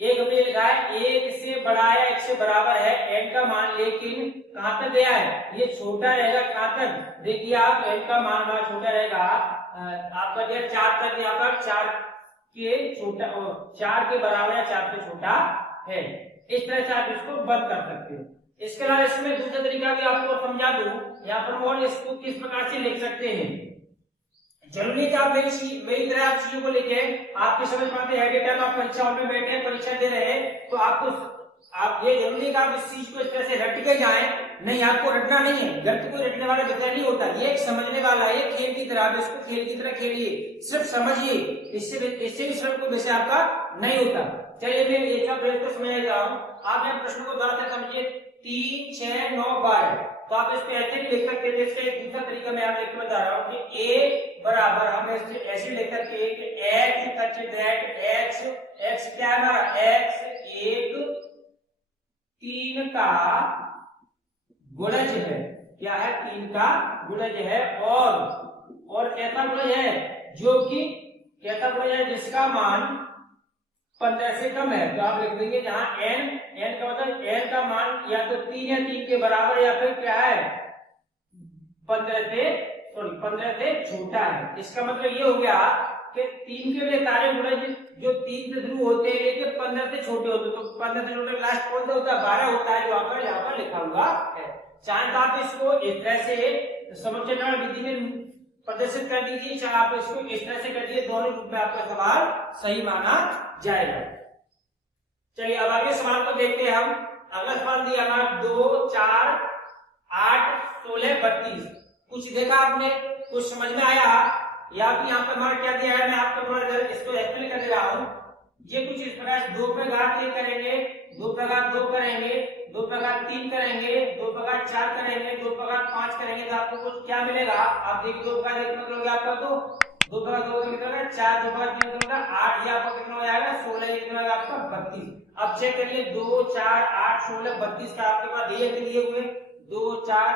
एक हमने लिखा है 1 से बड़ा है, 1 से बराबर है n का मान, लेकिन कहां तक गया है, ये छोटा रहेगा कहां तक, देखिए आप n का मान हमारा छोटा रहेगा आपका दिया 4 तक, यहाँ पर 4 के छोटा, 4 के बराबर या 4 से छोटा है। इस तरह से आप इसको बंद कर सकते हो। इसके अलावा इसमें दूसरा तरीका भी आपको समझा दूं, यहाँ पर और इसको किस प्रकार से लिख सकते हैं। जरूरी कि आप मेरी तरह आप चीजों को लिखे, आपकी समझ पाते हैं डेटा, आप परीक्षा हॉल में बैठे हैं, परीक्षा दे रहे हैं, तो आप ये जरूरी कि आप इस चीज को इस तरह से रट के जाएं, नहीं आपको रटना नहीं है, गलत कोई रटने वाला विषय नहीं होता, ये एक समझने वाला है, खेल की तरह, आप इसको खेल की तरह खेलिए, सिर्फ समझिए, इससे भी सिर्फ कोई विषय आपका नहीं होता। चलिए मैं एक बार समझ जा रहा हूँ, आप यहाँ प्रश्न को दोबारा से समझिए। 3, 6, 9, 12, तो आप इसको ऐसे भी लिख सकते हैं, जैसे एक दूसरा तरीका मैं आप लिख के बता रहा हूँ कि a बराबर हम ऐसे लिख सकते हैं कि x सच दैट x क्या है हमारा, x एक 3 का गुणज है, क्या है 3 का गुणज है, और ऐसा गुणज है जो कि कैसा गुणज है जिसका मान 15 से कम है। तो आप लिख देंगे जहां n का मतलब n का मान या तो 3 या 3 के बराबर, या फिर क्या है 15 से छोटा है। इसका मतलब ये हो गया कि 3 के लिए सारे गुणज जो 3 से शुरू होते हैं लेकिन 15 से छोटे होते हैं, तो 15 से छोटे लास्ट कौन सा होता है, 12 होता है, जो यहाँ पर लिखा हुआ है। चाहे तो आप इसको इस तरह से समुच्चय विधि में प्रदर्शित कर दीजिए, चाहे आप इसको इस तरह से कर दीजिए, दोनों रूप में आपका सवाल सही माना जाएगा। चलिए अब आगे सवाल को देखते हैं हम। अगला सवाल दिया हमारा 2, 4, 8, 16, 32। कुछ देखा आपने, कुछ समझ में आया, या फिर यहाँ पर हमारा क्या दिया है, मैं आपको थोड़ा देर इसको एक्सप्लेन कर दे रहा हूँ। ये कुछ इस प्रकार 2 पे घात 3 करेंगे, 2 पे घात 2 करेंगे, 2 पे घात 3 करेंगे, 2 पे घात 4 करेंगे, 2 पे घात 5 करेंगे, तो आपको कुछ क्या मिलेगा, आप देखिए 2 का मतलब आपका तो 2 बगा 2 कितना होगा 4, 2 बगा 3 कितना होगा 8, ये आपका कितना हो जाएगा 16, ये कितना होगा आपका 32। अब चेक करिए 2 4 8 16 32 का आपके पास ये लिए हुए 2 4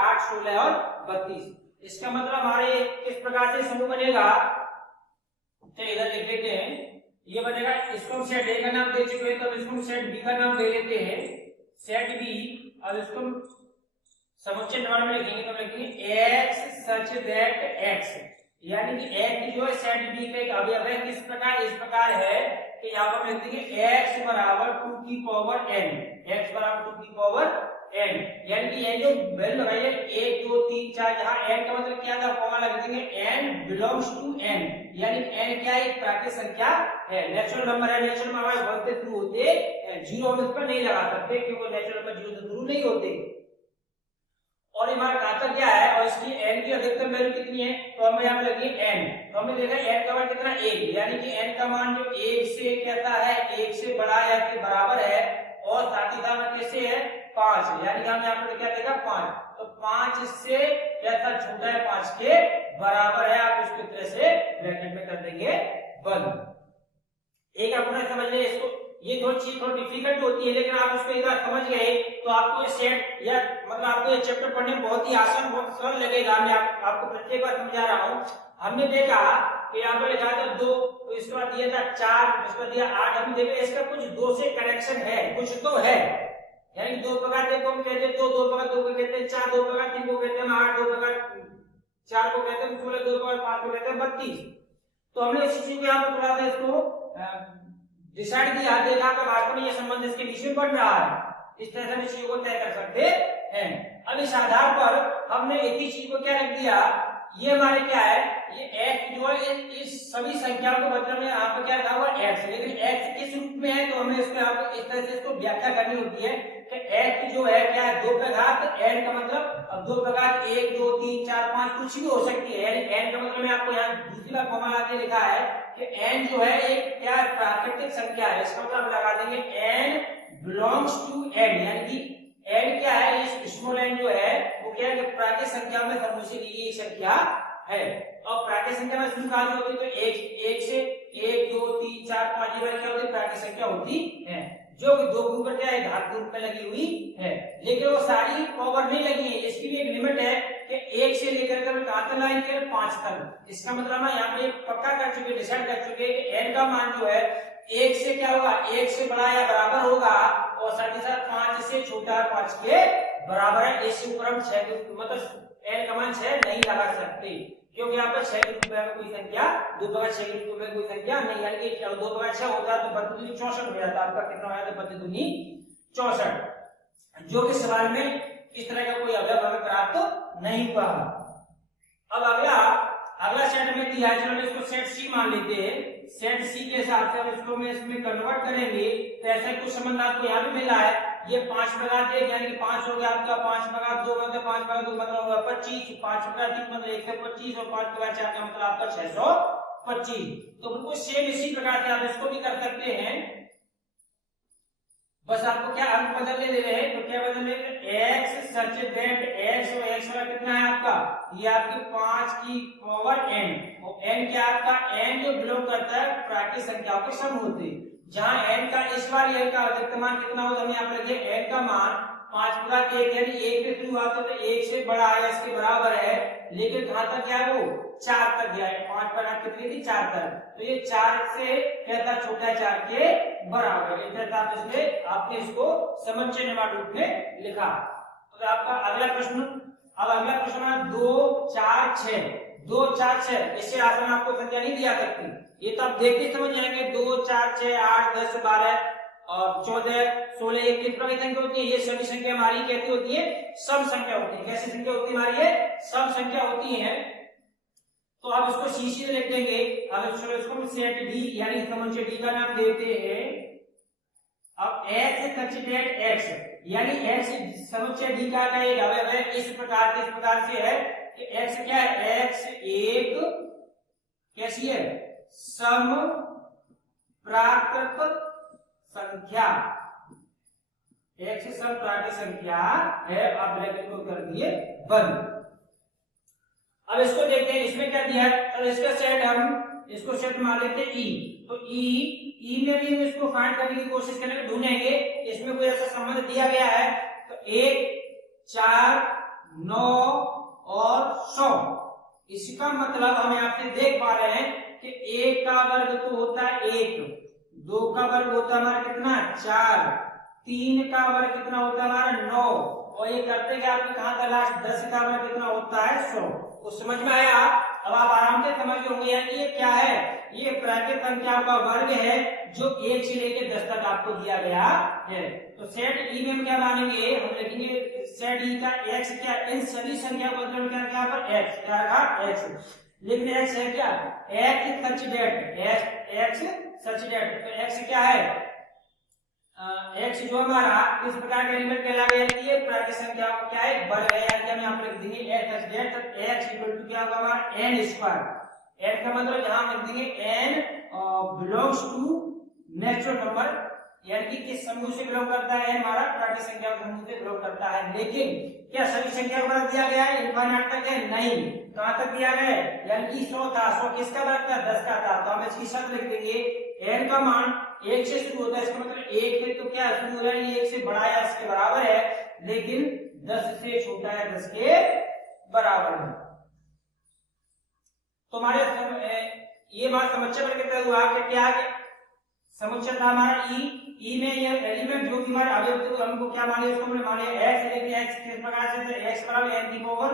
8 16 और 32। इसका मतलब हमारे किस प्रकार से समूह बनेगा, चलिए इधर लिख लेते हैं। ये बनेगा, इसको हम सेट ए का नाम दे चुके हैं तो इसको हम सेट बी का नाम दे लेते हैं, सेट बी। अब इसको समुच्चय निर्माण में लिखेंगे तो लिखेंगे x सच दैट x, यानी कि x जो है सेट बी का एक अवयव है। किस प्रकार, इस प्रकार है कि यहाँ पर लिख देंगे x बराबर 2 की पावर n, x बराबर 2 की पावर n, यानी कि ये जो वैल्यू लगाइए 1 2 3 4, जहाँ n का मतलब क्या था फॉर्मूला लगा देंगे n बिलोंग्स टू n, यानी n क्या है, एक प्राकृतिक संख्या है, नेचुरल नंबर है। नेचुरल नंबर 1 से शुरू होते, 0 हम इस पर नहीं लगा सकते क्योंकि नेचुरल नंबर 0 से शुरू नहीं होते। और हमारा घातक क्या है और इसकी n की अधिकतम वैल्यू कितनी है, तो हम यहाँ पे लगेंगे n, तो हमने देखा n का मान कितना 1, यानी कि n का मान जो 1 से कहता है 1 से बड़ा या के बराबर है, और साथ ही साथ कैसे है 5, यानी कि हम यहाँ पे क्या देगा 5, तो 5 से कैसा छोटा है 5 के बराबर है, आप उसको तरह से ब्रैकेट में कर देंगे बंद। एक अपना समझ ले इसको, ये दो चीज थोड़ी डिफिकल्ट होती है लेकिन आप उसको एक बार समझ गए तो आपको ये सेट या मतलब आपको ये चैप्टर पढ़ने में बहुत ही आसान, बहुत सरल लगेगा। मैं आपको प्रत्येक बार समझा रहा हूँ। हमने देखा कि यहाँ पर लिखा था 2, तो इसके बाद दिया था 4, इसके बाद दिया 8, हम देखे इसका कुछ 2 से कनेक्शन है, कुछ तो है, यानी 2 प्रकार देखो हम कहते हैं 2 प्रकार 2 को कहते हैं 4, 2 प्रकार 3 को कहते हैं 8, 2 प्रकार 4 को कहते हैं 16, 2 प्रकार 5 को कहते हैं 32। तो हमने इस चीज को यहाँ पर थोड़ा सा इसको डिसाइड किया, देखा कि वास्तव में ये संबंध इसके बीच में बढ़ रहा है, इस तरह से हम इस चीज को तय कर सकते हैं। अब इस आधार पर हमने एक ही चीज को क्या रख दिया, ये हमारे क्या है, ये x जो है इस सभी संख्याओं के बदले में यहाँ पर क्या रखा हुआ x, लेकिन x किस रूप में है तो हमें इसमें यहाँ पर इस तरह से इसको व्याख्या करनी होती है कि x जो है क्या है 2 का घात n का मतलब, अब 2 का घात 1 2 3 4 5 कुछ भी हो सकती है, यानी n का मतलब मैं आपको यहाँ दूसरी बार फॉर्मूला आके लिखा है कि n जो है एक क्या प्राकृतिक संख्या है, इसका मतलब लगा देंगे n बिलोंग्स टू n, यानी कि n क्या है, इस स्मॉल n जो है वो क्या है कि प्राकृतिक संख्या में समूह से ली गई संख्या है। और प्राकृतिक संख्या में शुरू कहां से होती है, तो 1 से 1 2 3 4 5 ये क्या होती है प्राकृतिक संख्या होती है, जो कि 2 के ऊपर क्या है घात के रूप में लगी हुई है, लेकिन वो सारी पावर नहीं लगी है, इसकी भी एक लिमिट है कि 1 से लेकर के कहां तक लाएंगे 5 तक। इसका मतलब हम यहाँ पे पक्का कर चुके, डिसाइड कर चुके कि n का मान जो है 1 से क्या होगा, 1 से बड़ा या बराबर होगा, और साथ ही साथ 5 से छोटा 5 के बराबर है। इससे ऊपर हम 6 मतलब n का मान 6 नहीं लगा सकते क्योंकि यहाँ पर 6 के रूप में कोई संख्या 2 बगा 6 के रूप में कोई संख्या नहीं, यानी कि 2 बगा 6 होता तो 32 दूनी 64 हो जाता, आपका कितना हो जाता 32 दूनी 64, जो कि सवाल में इस तरह का कोई अवयव हमें प्राप्त नहीं हुआ। अब अगला सेट हमें दिया है, चलो इसको सेट सी मान लेते हैं। सेट सी के हिसाब से हम इसको में इसमें कन्वर्ट करेंगे तो ऐसा कुछ संबंध आपको यहाँ भी मिला है, ये 5 बगा 1 यानी कि 5 हो गया आपका, 5 बगा 2 मतलब 5 बगा 2 मतलब होगा 25, 5 बगा 3 मतलब 125, और 5 बगा 4 का मतलब आपका 625। तो बिल्कुल सेम इसी प्रकार से आप इसको भी कर सकते हैं, बस आपको क्या अंक बदलने दे रहे हैं, तो क्या बदलने x सच दैट x, और x वाला कितना है आपका, ये आपकी 5 की पावर n, और n क्या आपका n जो बिलोंग करता है प्राकृतिक संख्याओं के समूह से, जहां n का इस बार n का अधिकतम मान कितना होगा, हमने यहाँ पर लिखे n का मान 5 बगा 1 यानी 1 से शुरू होता है तो 1 से बड़ा है इसके बराबर है, लेकिन कहां तक गया है वो 4 तक गया है, 5 पर कितनी थी 4 तक, तो ये 4 से कहता छोटा है 4 के बराबर, आपने इसको समुच्चय निर्माण रूप में लिखा। तो आपका अगला प्रश्न, अब अगला प्रश्न है 2 4 6, 2 4 6, इससे आसान आपको संख्या नहीं दिया सकती, ये तो आप देखते समझ जाएंगे। 2 4 6 8 10 12 और 14 16 ये किस प्रकार की संख्या होती है, ये सभी संख्या हमारी कैसी होती है, सम संख्या होती है। कैसी संख्या होती है हमारी, ये सम संख्या होती है। तो आप इसको सीसी लिख देंगे, अब इसको सेट डी यानी समुच्चय डी का नाम देते हैं। अब x सच दैट x यानी x समुच्चय डी का एक अवयव है, इस प्रकार से है कि x क्या है, x एक कैसी है, सम प्राकृत संख्या, x सम प्राकृत संख्या है। आप ब्रैकेट को कर दिए बंद। अब इसको देखते हैं, इसमें क्या दिया है, तो इसका सेट हम इसको सेट मान लेते हैं ई। तो ई में भी हम इसको फाइंड करने की कोशिश करेंगे, ढूंढेंगे इसमें कोई ऐसा संबंध दिया गया है। तो 1, 4, 9 और 100, इसका मतलब हम यहाँ से देख पा रहे हैं कि 1 का वर्ग तो होता है 1, 2 का वर्ग होता है हमारा कितना 4, 3 का वर्ग कितना होता है हमारा 9, और ये करते गए आपके कहां था लास्ट 10 का वर्ग कितना होता है 100। तो समझ में आया? अब आप आराम से समझ होंगे कि ये क्या है, ये प्राकृत संख्याओं का वर्ग है जो 1 से लेकर 10 तक आपको दिया गया है। तो सेट ई में हम क्या मानेंगे, हम लिखेंगे सेट ई का x क्या, इन सभी संख्या को बदल कर क्या पर x क्या रखा x, लेकिन x है क्या x सच डेट, x सच डेट। तो x क्या है, x जो हमारा इस प्रकार का एलिमेंट कहलाएगा, यानी ये प्राकृत संख्या का क्या है वर्ग है, यानी हम यहाँ पर लिख देंगे x सच डेट। तो x इक्वल टू क्या होगा हमारा n स्क्वायर, n का मतलब यहाँ लिख देंगे n belongs to natural number, यानी कि किस समूह से बिलोंग करता है, हमारा प्राकृत संख्या के समूह से बिलोंग करता है। लेकिन क्या सभी संख्या का वर्ग दिया गया है, इनफाइनाइट तक है नहीं, कहां तक दिया गया है, यानी कि 100 था, 100 किसका वर्ग था 10 का था। तो हम इसकी शर्त लिख देंगे n का मान 1 से शुरू होता है, इसका मतलब 1 है तो क्या शुरू हो रहा है, 1 से बड़ा या इसके बराबर है, लेकिन 10 से छोटा है 10 के बराबर है। तो हमारे ये बात समुच्चय पर कितना हुआ कि क्या समुच्चय था हमारा ई में ये एलिमेंट जो कि हमारे अवयव थे हमको क्या माने, इसको हमने माने x, लेकिन x किस प्रकार से x बराबर n की पावर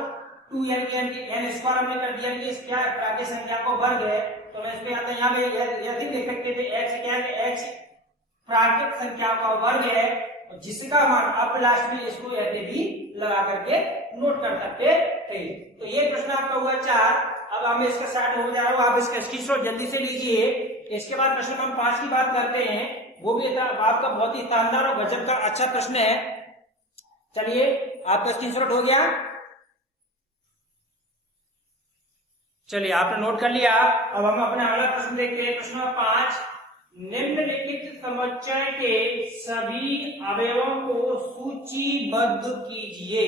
2, यानी कि n स्क्वायर हमने कर दिया कि इस क्या प्राकृत संख्या को वर्ग है। तो मैं इस पे आता यहाँ पे यदि लिख सकते थे x क्या है कि x प्राकृत संख्या का वर्ग है, जिसका मान अब लास्ट में इसको ऐसे भी लगा करके नोट कर सकते थे। तो ये प्रश्न आपका हुआ 4। अब हमें इसका स्टार्ट हो जा रहा है, आप इसका स्क्रीनशॉट जल्दी से लीजिए। इसके बाद प्रश्न नंबर 5 की बात करते हैं, वो भी आपका बहुत ही शानदार और गजब का अच्छा प्रश्न है। चलिए आपका स्क्रीनशॉट हो गया, चलिए आपने नोट कर लिया। अब हम अपना अगला प्रश्न देखते हैं, प्रश्न नंबर 5, निम्नलिखित समुच्चय के सभी अवयवों को सूचीबद्ध कीजिए।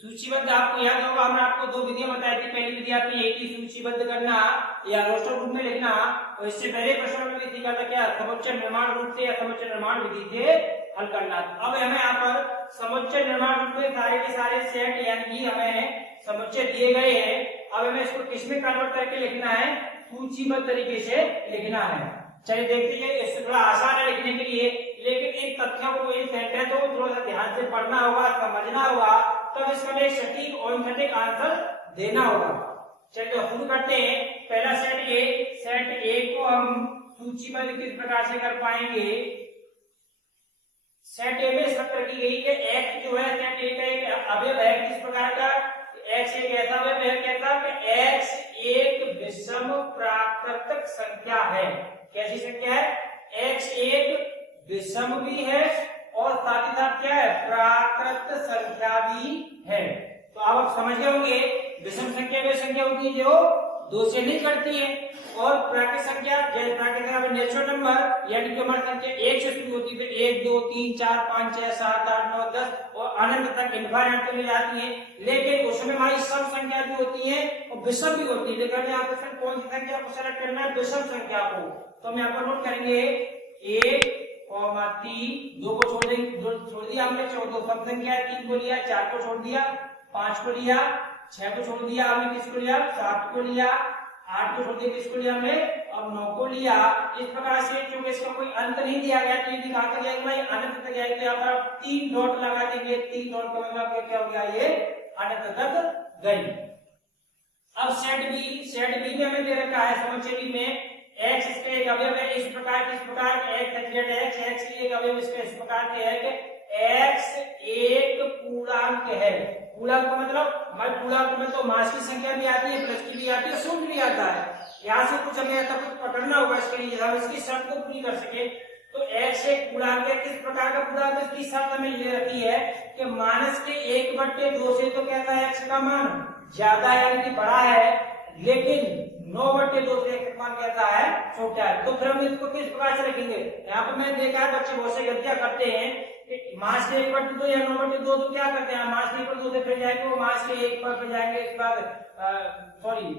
सूचीबद्ध आपको याद होगा, हमने आपको 2 विधियां बताई थी। पहली विधि आपकी एक ही सूचीबद्ध करना या रोस्टर रूप में लिखना, और इससे पहले प्रश्न में विधि का क्या समुच्चय निर्माण रूप से या समुच्चय निर्माण विधि से हल करना। अब हमें यहाँ पर समुच्चय निर्माण रूप में सारे के सारे सेट यानी कि हमें समुच्चय दिए गए हैं। अब हमें इसको किसमें कन्वर्ट करके लिखना है, सूचीबद्ध तरीके से लिखना है। चलिए देखते हैं, इससे थोड़ा आसान है लिखने के लिए, लेकिन इन तथ्यों को इन सेंटेंस को थोड़ा सा ध्यान से पढ़ना होगा, समझना होगा, तब इसका एक सटीक और सटीक आंसर देना होगा। चलिए शुरू करते हैं। पहला सेट ए को हम सूचीबद्ध किस प्रकार से कर पाएंगे। सेट ए में स्ट्रक्चर की गई है, एक्स जो है सेट ए का एक अवयव है, किस प्रकार का, एक्स एक ऐसा अवयव है कैसा कि एक्स एक विषम प्राकृतिक संख्या है। कैसी संख्या है, x एक विषम भी है और साथ ही साथ क्या है प्राकृत संख्या भी है। तो अब आप समझ गए होंगे, विषम संख्या वे संख्या होती है जो 2 से नहीं करती है, और प्राकृत संख्या जैसे प्राकृत संख्या में नेचुरल नंबर यानी कि हमारी संख्या 1 से शुरू होती है, 1 2 3 4 5 6 7 8 9 10 और अनंत तक इनफाइनाइट तक ले जाती है। लेकिन उसमें हमारी सब संख्या जो होती है वो विषम भी होती है, लेकिन आपको सिर्फ कौन सी संख्या को सेलेक्ट करना है, विषम संख्या को। तो हम यहाँ पर नोट करेंगे 1, 3, 2 को छोड़ दिया हमने, 2 सब संख्या है, 3 को लिया, 4 को छोड़ दिया, 5 को लिया, 6 को छोड़ दिया हमने, किसको लिया 7 को लिया, 8 को छोड़ दिया, किसको लिया हमने अब 9 को लिया। इस प्रकार से क्योंकि इसका कोई अंत नहीं दिया गया, तो ये कहां तक जाएगा, ये अनंत तक जाएगा। यहाँ पर आप 3 डॉट लगा देंगे, 3 डॉट का मतलब क्या हो गया, ये अनंत तक गई। अब सेट बी में हमें दे रखा है समुच्चय बी में x इसका एक अवयव है, इस प्रकार किस प्रकार x एक अवयव इसका इस प्रकार के है कि x एक पूर्णांक है। पूर्णांक का मतलब पूर्णांक में तो मास की संख्या भी आती है, प्लस की भी आती है, शून्य भी आता है। यहाँ से कुछ हमें ऐसा कुछ पकड़ना होगा इसके लिए, हम इसकी शर्त को पूरी कर सके। तो x एक पूर्णांक है, किस प्रकार का पूर्णांक, इसकी शर्त हमें ले रखी है कि माइनस के 1/2 से तो कहता है x का मान ज्यादा है यानी कि बड़ा है, लेकिन 9/2 से x का मान कहता है छोटा है। तो फिर हम इसको किस प्रकार से रखेंगे, यहाँ पर मैंने देखा है बच्चे बहुत से गलतियां करते हैं कि मास के 1/2 या 9/2 तो क्या करते हैं, मास के 1/2 से फिर जाएंगे वो मास के 1 पर फिर जाएंगे, इसके बाद सॉरी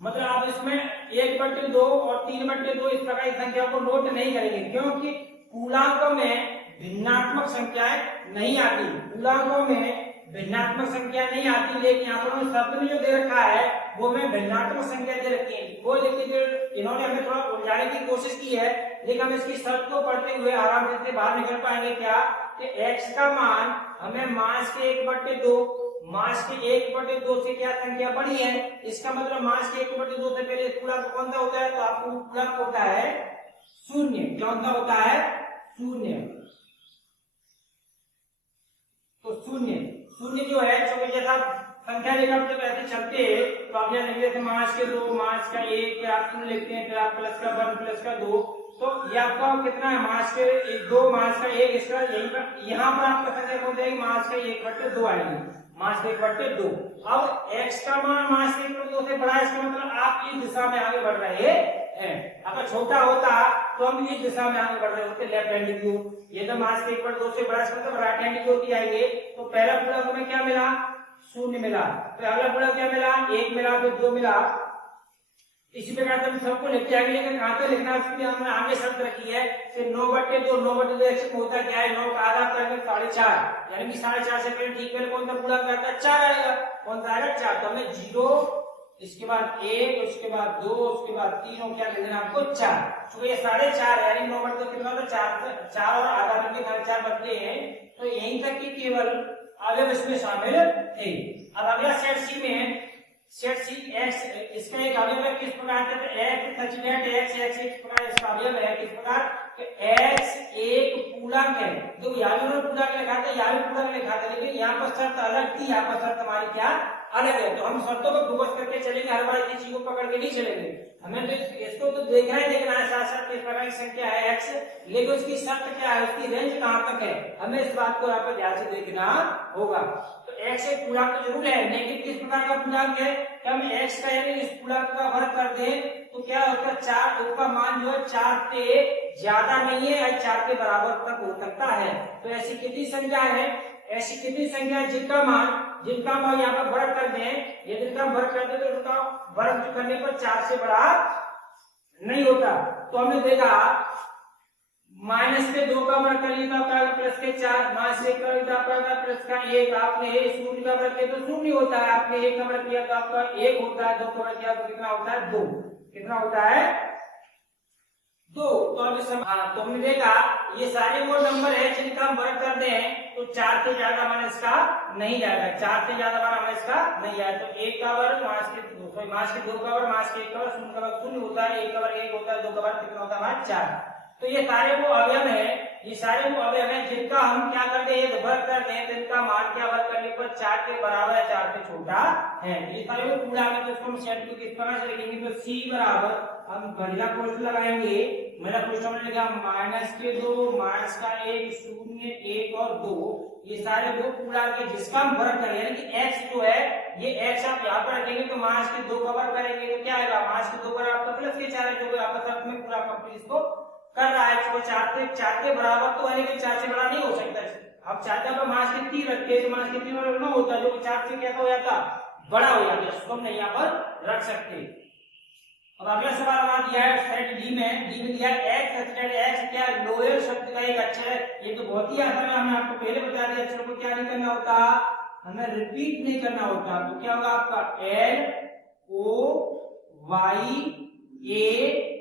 मतलब आप इसमें 1/2 और 3/2 इस प्रकार की संख्या को नोट नहीं करेंगे, क्योंकि पूर्णांकों में भिन्नात्मक संख्याएं नहीं आती, पूर्णांकों में भिन्नात्मक संख्या नहीं आती। लेकिन यहाँ पर शब्द में जो दे रखा है वो में भिन्नात्मक संख्या दे रखी है, वो देखिए इन्होंने हमें थोड़ा उलझाने की कोशिश की है, लेकिन हम इसकी शर्त को पढ़ते हुए आराम से इससे बाहर निकल पाएंगे। क्या कि x का मान हमें मास के 1/2, मास के 1/2 से क्या संख्या बड़ी है, इसका मतलब मास के 1/2 से पहले पूर्णांक कौन सा होता है, तो आपको पूर्णांक होता है 0। कौन सा होता है, 0। तो 0 जो है, क्योंकि जैसा संख्या रेखा जब ऐसे चलते तो आप यहाँ लिखते हैं मास के 2, मास का 1, आप 0 लिखते हैं, फिर आप प्लस का 1 प्लस का 2, तो ये आपका कितना है, मास के 2, मास का 1, इसका यहीं पर यहाँ पर आपका संख्या कौन जाएगी, मास का 1/2 आएगी, मास के 1/2। अब x का मान मास के 1/2 से बड़ा है, इसका मतलब आप इस दिशा में आगे बढ़ रहे हैं। अगर छोटा होता तो हम इस दिशा में आगे बढ़ रहे होते, लेफ्ट हैंड की ओर। ये तो मास के 1/2 से बड़ा, इसका मतलब राइट हैंड की ओर की आएंगे। तो पहला पूर्णांक हमें क्या मिला, 0 मिला, फिर अगला पूर्णांक क्या मिला, 1 मिला, फिर 2 मिला। इसी प्रकार से हम सबको लिखते आगे, लेकिन कहां तक लिखना है उसके लिए हमने आगे शर्त रखी है। फिर 9/2, 9/2 एक्शन होता क्या है, 9 का आधा करेंगे 4.5, यानी कि 4.5 से पहले ठीक पहले कौन सा पूर्णांक आता है, 4 आएगा। कौन सा आएगा, 4। तो हमें 0, इसके बाद 1, उसके बाद 2, उसके बाद 3 और क्या लिख देना आपको 4। तो ये 4.5 यानी 9/2 कितना होता है, 4 और आधा करके 4.5 बनते हैं। तो यहीं तक कि केवल अवयव इसमें शामिल थे। अब अगला सेट सी में, सेट सी x, इसका एक अवयव है किस प्रकार से, x सच दैट x इस प्रकार इसका अवयव है किस प्रकार कि x एक पूर्णांक है। देखो यहाँ भी उन्होंने पूर्णांक लिखा था, यहाँ भी पूर्णांक लिखा था, लेकिन यहाँ पर शर्त अलग थी, यहाँ पर शर्त हमारी क्या अलग है। तो हम शर्तों को फोकस करके चलेंगे, हर बार इसी चीज को पकड़ के नहीं चलेंगे। हमें तो इसको तो देखना है साथ साथ किस प्रकार की संख्या है x, लेकिन उसकी शर्त क्या है, उसकी रेंज कहां तक है, हमें इस बात को यहाँ पर ध्यान से देखना होगा। तो x एक पूर्णांक तो जरूर है, लेकिन किस प्रकार का पूर्णांक है कि हम x का यानी इस पूर्णांक का वर्ग कर दें तो क्या उसका 4, उसका मान जो है 4 से ज्यादा नहीं है या 4 के बराबर तक हो सकता है। तो ऐसी कितनी संख्या है, ऐसी कितनी संख्या है जिनका मान यहाँ पर वर्ग कर दें, ये जिनका वर्ग कर दे तो उनका वर्ग करने पर 4 से बड़ा नहीं होता। तो हमने देखा माइनस के 2 का वर्ग कर लिया तो प्लस के 4, माइनस 1 का प्लस का 1, आपने 0 का वर्ग किया तो 0 होता है, आपने 1 का वर्ग किया तो आपका 1 होता है, 2 का वर्ग किया तो कितना होता है 2, कितना होता है 2। तो अब तो हमने देखा ये सारे वो नंबर है जिनका हम वर्ग कर दें तो 4 से ज्यादा मान इसका नहीं जाएगा, 4 से ज्यादा मान हमें इसका नहीं जाएगा। तो 1 का वर्ग मास के 2 का वर्ग, मास के 1 का वर्ग, 0 का वर्ग 0 होता है, 1 का वर्ग 1 होता है, 2 का वर्ग कितना होता है 4। तो ये सारे वो अवयव है, ये सारे वो अवयव है जिनका हम क्या करते हैं, वर्ग करते हैं तो इनका मान क्या वर्ग करने पर 4 के बराबर है, 4 से छोटा है। ये सारे वो पूर्णांक है, तो इसको हम सेट को किस तरह से लिखेंगे, तो c बराबर हम पहला कोष्ठ लगाएंगे, मेरा कोष्ठ हमने लिखा माइनस के 2, माइनस का 1, 0, 1 और 2, ये सारे वो पूर्णांक है जिसका हम वर्ग करें, यानी कि x जो है ये x आप यहाँ पर रखेंगे तो माइनस के 2 का वर्ग करेंगे तो क्या आएगा, माइनस के 2 का आपका प्लस के 4 है, जो आपका शर्त में पूरा कंप्लीट इसको कर रहा है। तो 4 के बराबर तो है, लेकिन 4 से बड़ा नहीं हो सकता। अब चाहते हैं माइनस के 3 रखते हैं तो माइनस के 3 बराबर ना होता, जो 4 से क्या हो जाता, बड़ा हो जाता, इसको हम यहाँ पर रख सकते। अब अगला सवाल हमारा दिया है सेट डी में दिया है x क्या लोअर शब्द का एक अक्षर है, ये तो बहुत ही आसान है, हमने आपको पहले बता दिया अक्षर को क्या नहीं करना होता, हमें रिपीट नहीं करना होता। तो क्या होगा आपका L O Y A,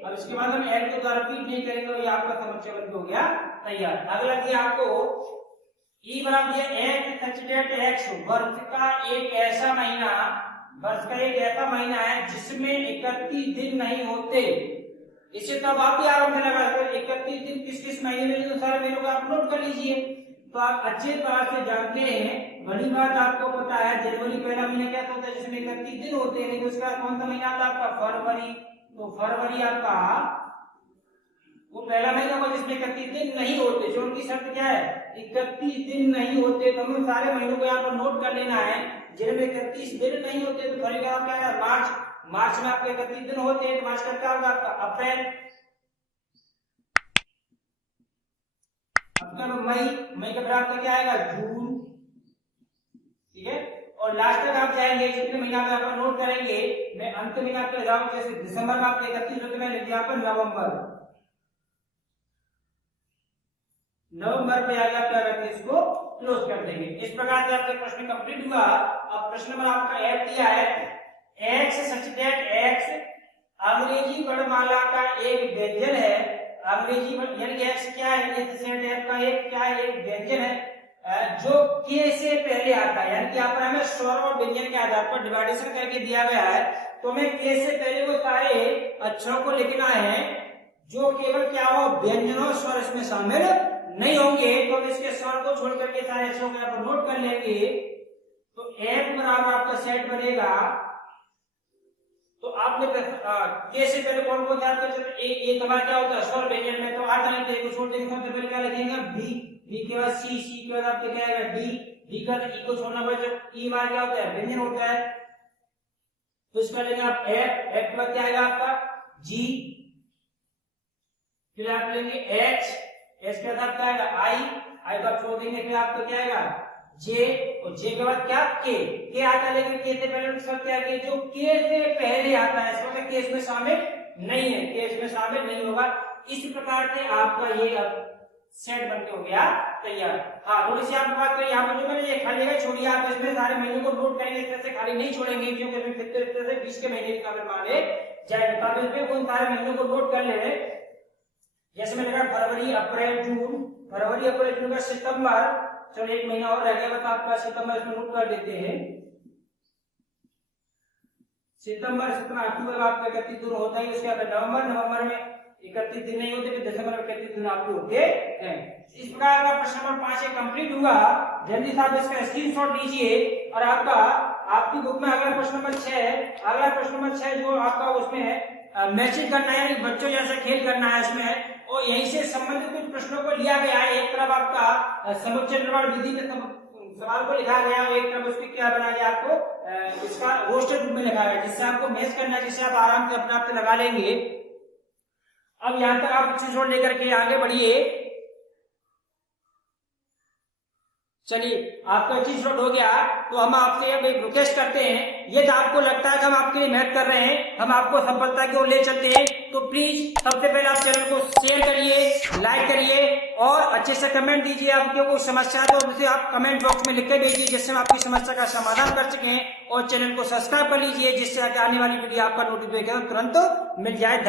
अब इसके बाद हम L को द्वारा रिपीट नहीं करेंगे, ये आपका समुच्चय बन हो गया तैयार। अगला दिया आपको E बराबर दिया x वर्ष का एक ऐसा महीना, वर्ष का एक ऐसा महीना है जिसमें 31 दिन नहीं होते। इसे तब आप भी आराम से लगा सकते, 31 दिन किस किस महीने में, तो सारे महीनों को आप नोट कर लीजिए। तो आप अच्छे तरह से जानते हैं, बड़ी बात आपको पता है, जनवरी पहला महीना क्या होता है जिसमें 31 दिन होते हैं, लेकिन उसका कौन सा महीना आता है आपका फरवरी। तो फरवरी आपका वो पहला महीना होगा जिसमें 31 दिन नहीं होते, जो उनकी शर्त क्या है 31 दिन नहीं होते। तो हमें सारे महीनों को यहाँ पर नोट कर लेना है, जिनमें 31 दिन नहीं होते। तो फरवरी का क्या है मार्च में आपके 31 दिन होते हैं, तो मार्च का क्या होगा आपका अप्रैल, आपका मई का फिर आपका क्या आएगा जून, ठीक है। और लास्ट तक आप जाएंगे, जितने महीना में आप नोट करेंगे, मैं अंत में आपको लगाऊंगा, जैसे दिसंबर में आपको 31 होते, मैं लिख दिया पर नवंबर पे आगे आप क्या करते हैं, इसको क्लोज कर देंगे। इस प्रकार से आपका प्रश्न कंप्लीट हुआ। अब प्रश्न नंबर आपका 8 दिया है, एक्स सच दैट एक्स अंग्रेजी वर्णमाला का एक व्यंजन है। अंग्रेजी यानी कि एक्स क्या है, इस सेट एफ का एक क्या है, एक व्यंजन है जो के से पहले आता है। यानी कि यहाँ पर हमें स्वर और व्यंजन के आधार पर डिवाइडेशन करके दिया गया है, तो हमें के से पहले वो सारे अक्षरों को लिखना है जो केवल क्या हो, व्यंजन और स्वर इसमें शामिल नहीं होंगे। तो हम इसके स्वर को छोड़ करके सारे अक्षरों को यहाँ पर नोट कर लेंगे। तो एफ बराबर आपका सेट बनेगा। तो आपने के से पहले कौन कौन सा ए हमारा क्या होता है, स्वर व्यंजन में तो 8 आने थे, छोड़ देंगे। सबसे पहले क्या लिखेंगे, बी, बी के बाद सी, सी के बाद आपके क्या आएगा, डी, डी का ई को छोड़ना पड़ेगा, ई हमारा क्या होता है, व्यंजन होता है। तो इसका लेंगे आप एफ, एफ के बाद क्या आएगा आपका जी, फिर आप लेंगे एच, एच के बाद क्या आएगा आई, आई को आप छोड़ देंगे, फिर आपको क्या आएगा जे, और जे के बाद क्या के आता है। लेकिन के से पहले सब क्या है, जो के से पहले आता है इसमें मतलब के इसमें शामिल नहीं है, के इसमें शामिल नहीं होगा। इस प्रकार से आपका ये सेट बनके हो गया तैयार। हाँ, थोड़ी सी आपको बात करें, यहाँ पर जो मैंने ये खाली जगह छोड़ी है, आप इसमें सारे महीनों को नोट करेंगे, इस तरह से खाली नहीं छोड़ेंगे, क्योंकि इसमें फिर इस तरह से 20 के महीने का माने जाएगा। तो इसमें उन सारे महीनों को नोट कर ले, जैसे मैंने कहा फरवरी अप्रैल जून, फरवरी अप्रैल जून का सितंबर, चलो एक महीना और रह गया, बस आपका सितंबर इसमें नोट कर देते हैं। सितंबर अक्टूबर में आपका 31 दिन होता है, उसके बाद नवंबर, नवंबर में 31 दिन नहीं होते, फिर दिसंबर में 31 दिन आपके होते हैं। इस प्रकार का प्रश्न नंबर 5 कंप्लीट हुआ। जल्दी से आप इसका स्क्रीनशॉट लीजिए। और आपकी बुक में अगला प्रश्न नंबर 6 जो आपका उसमें मैसेज करना है, बच्चों जैसा खेल करना है इसमें, और यहीं से संबंधित कुछ प्रश्नों को लिया गया है। एक तरफ आपका समुच्चय निर्माण विधि के सवाल को लिखा गया है, एक तरफ उसके क्या बनाया गया, आपको इसका रोस्टर रूप में लिखा गया, जिससे आपको मैच करना है, जिससे आप आराम से अपने आप से लगा लेंगे। अब यहां तक आप स्क्रीनशॉट लेकर के आगे बढ़िए। चलिए, आपका स्क्रीनशॉट हो गया, तो हम आपसे अब एक रिक्वेस्ट करते हैं, यदि आपको लगता है कि हम आपके लिए मेहनत कर रहे हैं, हम आपको सफलता की ओर ले चलते हैं, तो प्लीज सबसे पहले आप चैनल को शेयर करिए, लाइक करिए और अच्छे से कमेंट दीजिए। आपके कोई समस्या है तो उसे आप कमेंट बॉक्स में लिख के भेजिए, जिससे हम आपकी समस्या का समाधान कर सकें। और चैनल को सब्सक्राइब कर लीजिए, जिससे आगे आने वाली वीडियो आपका नोटिफिकेशन तुरंत मिल जाए।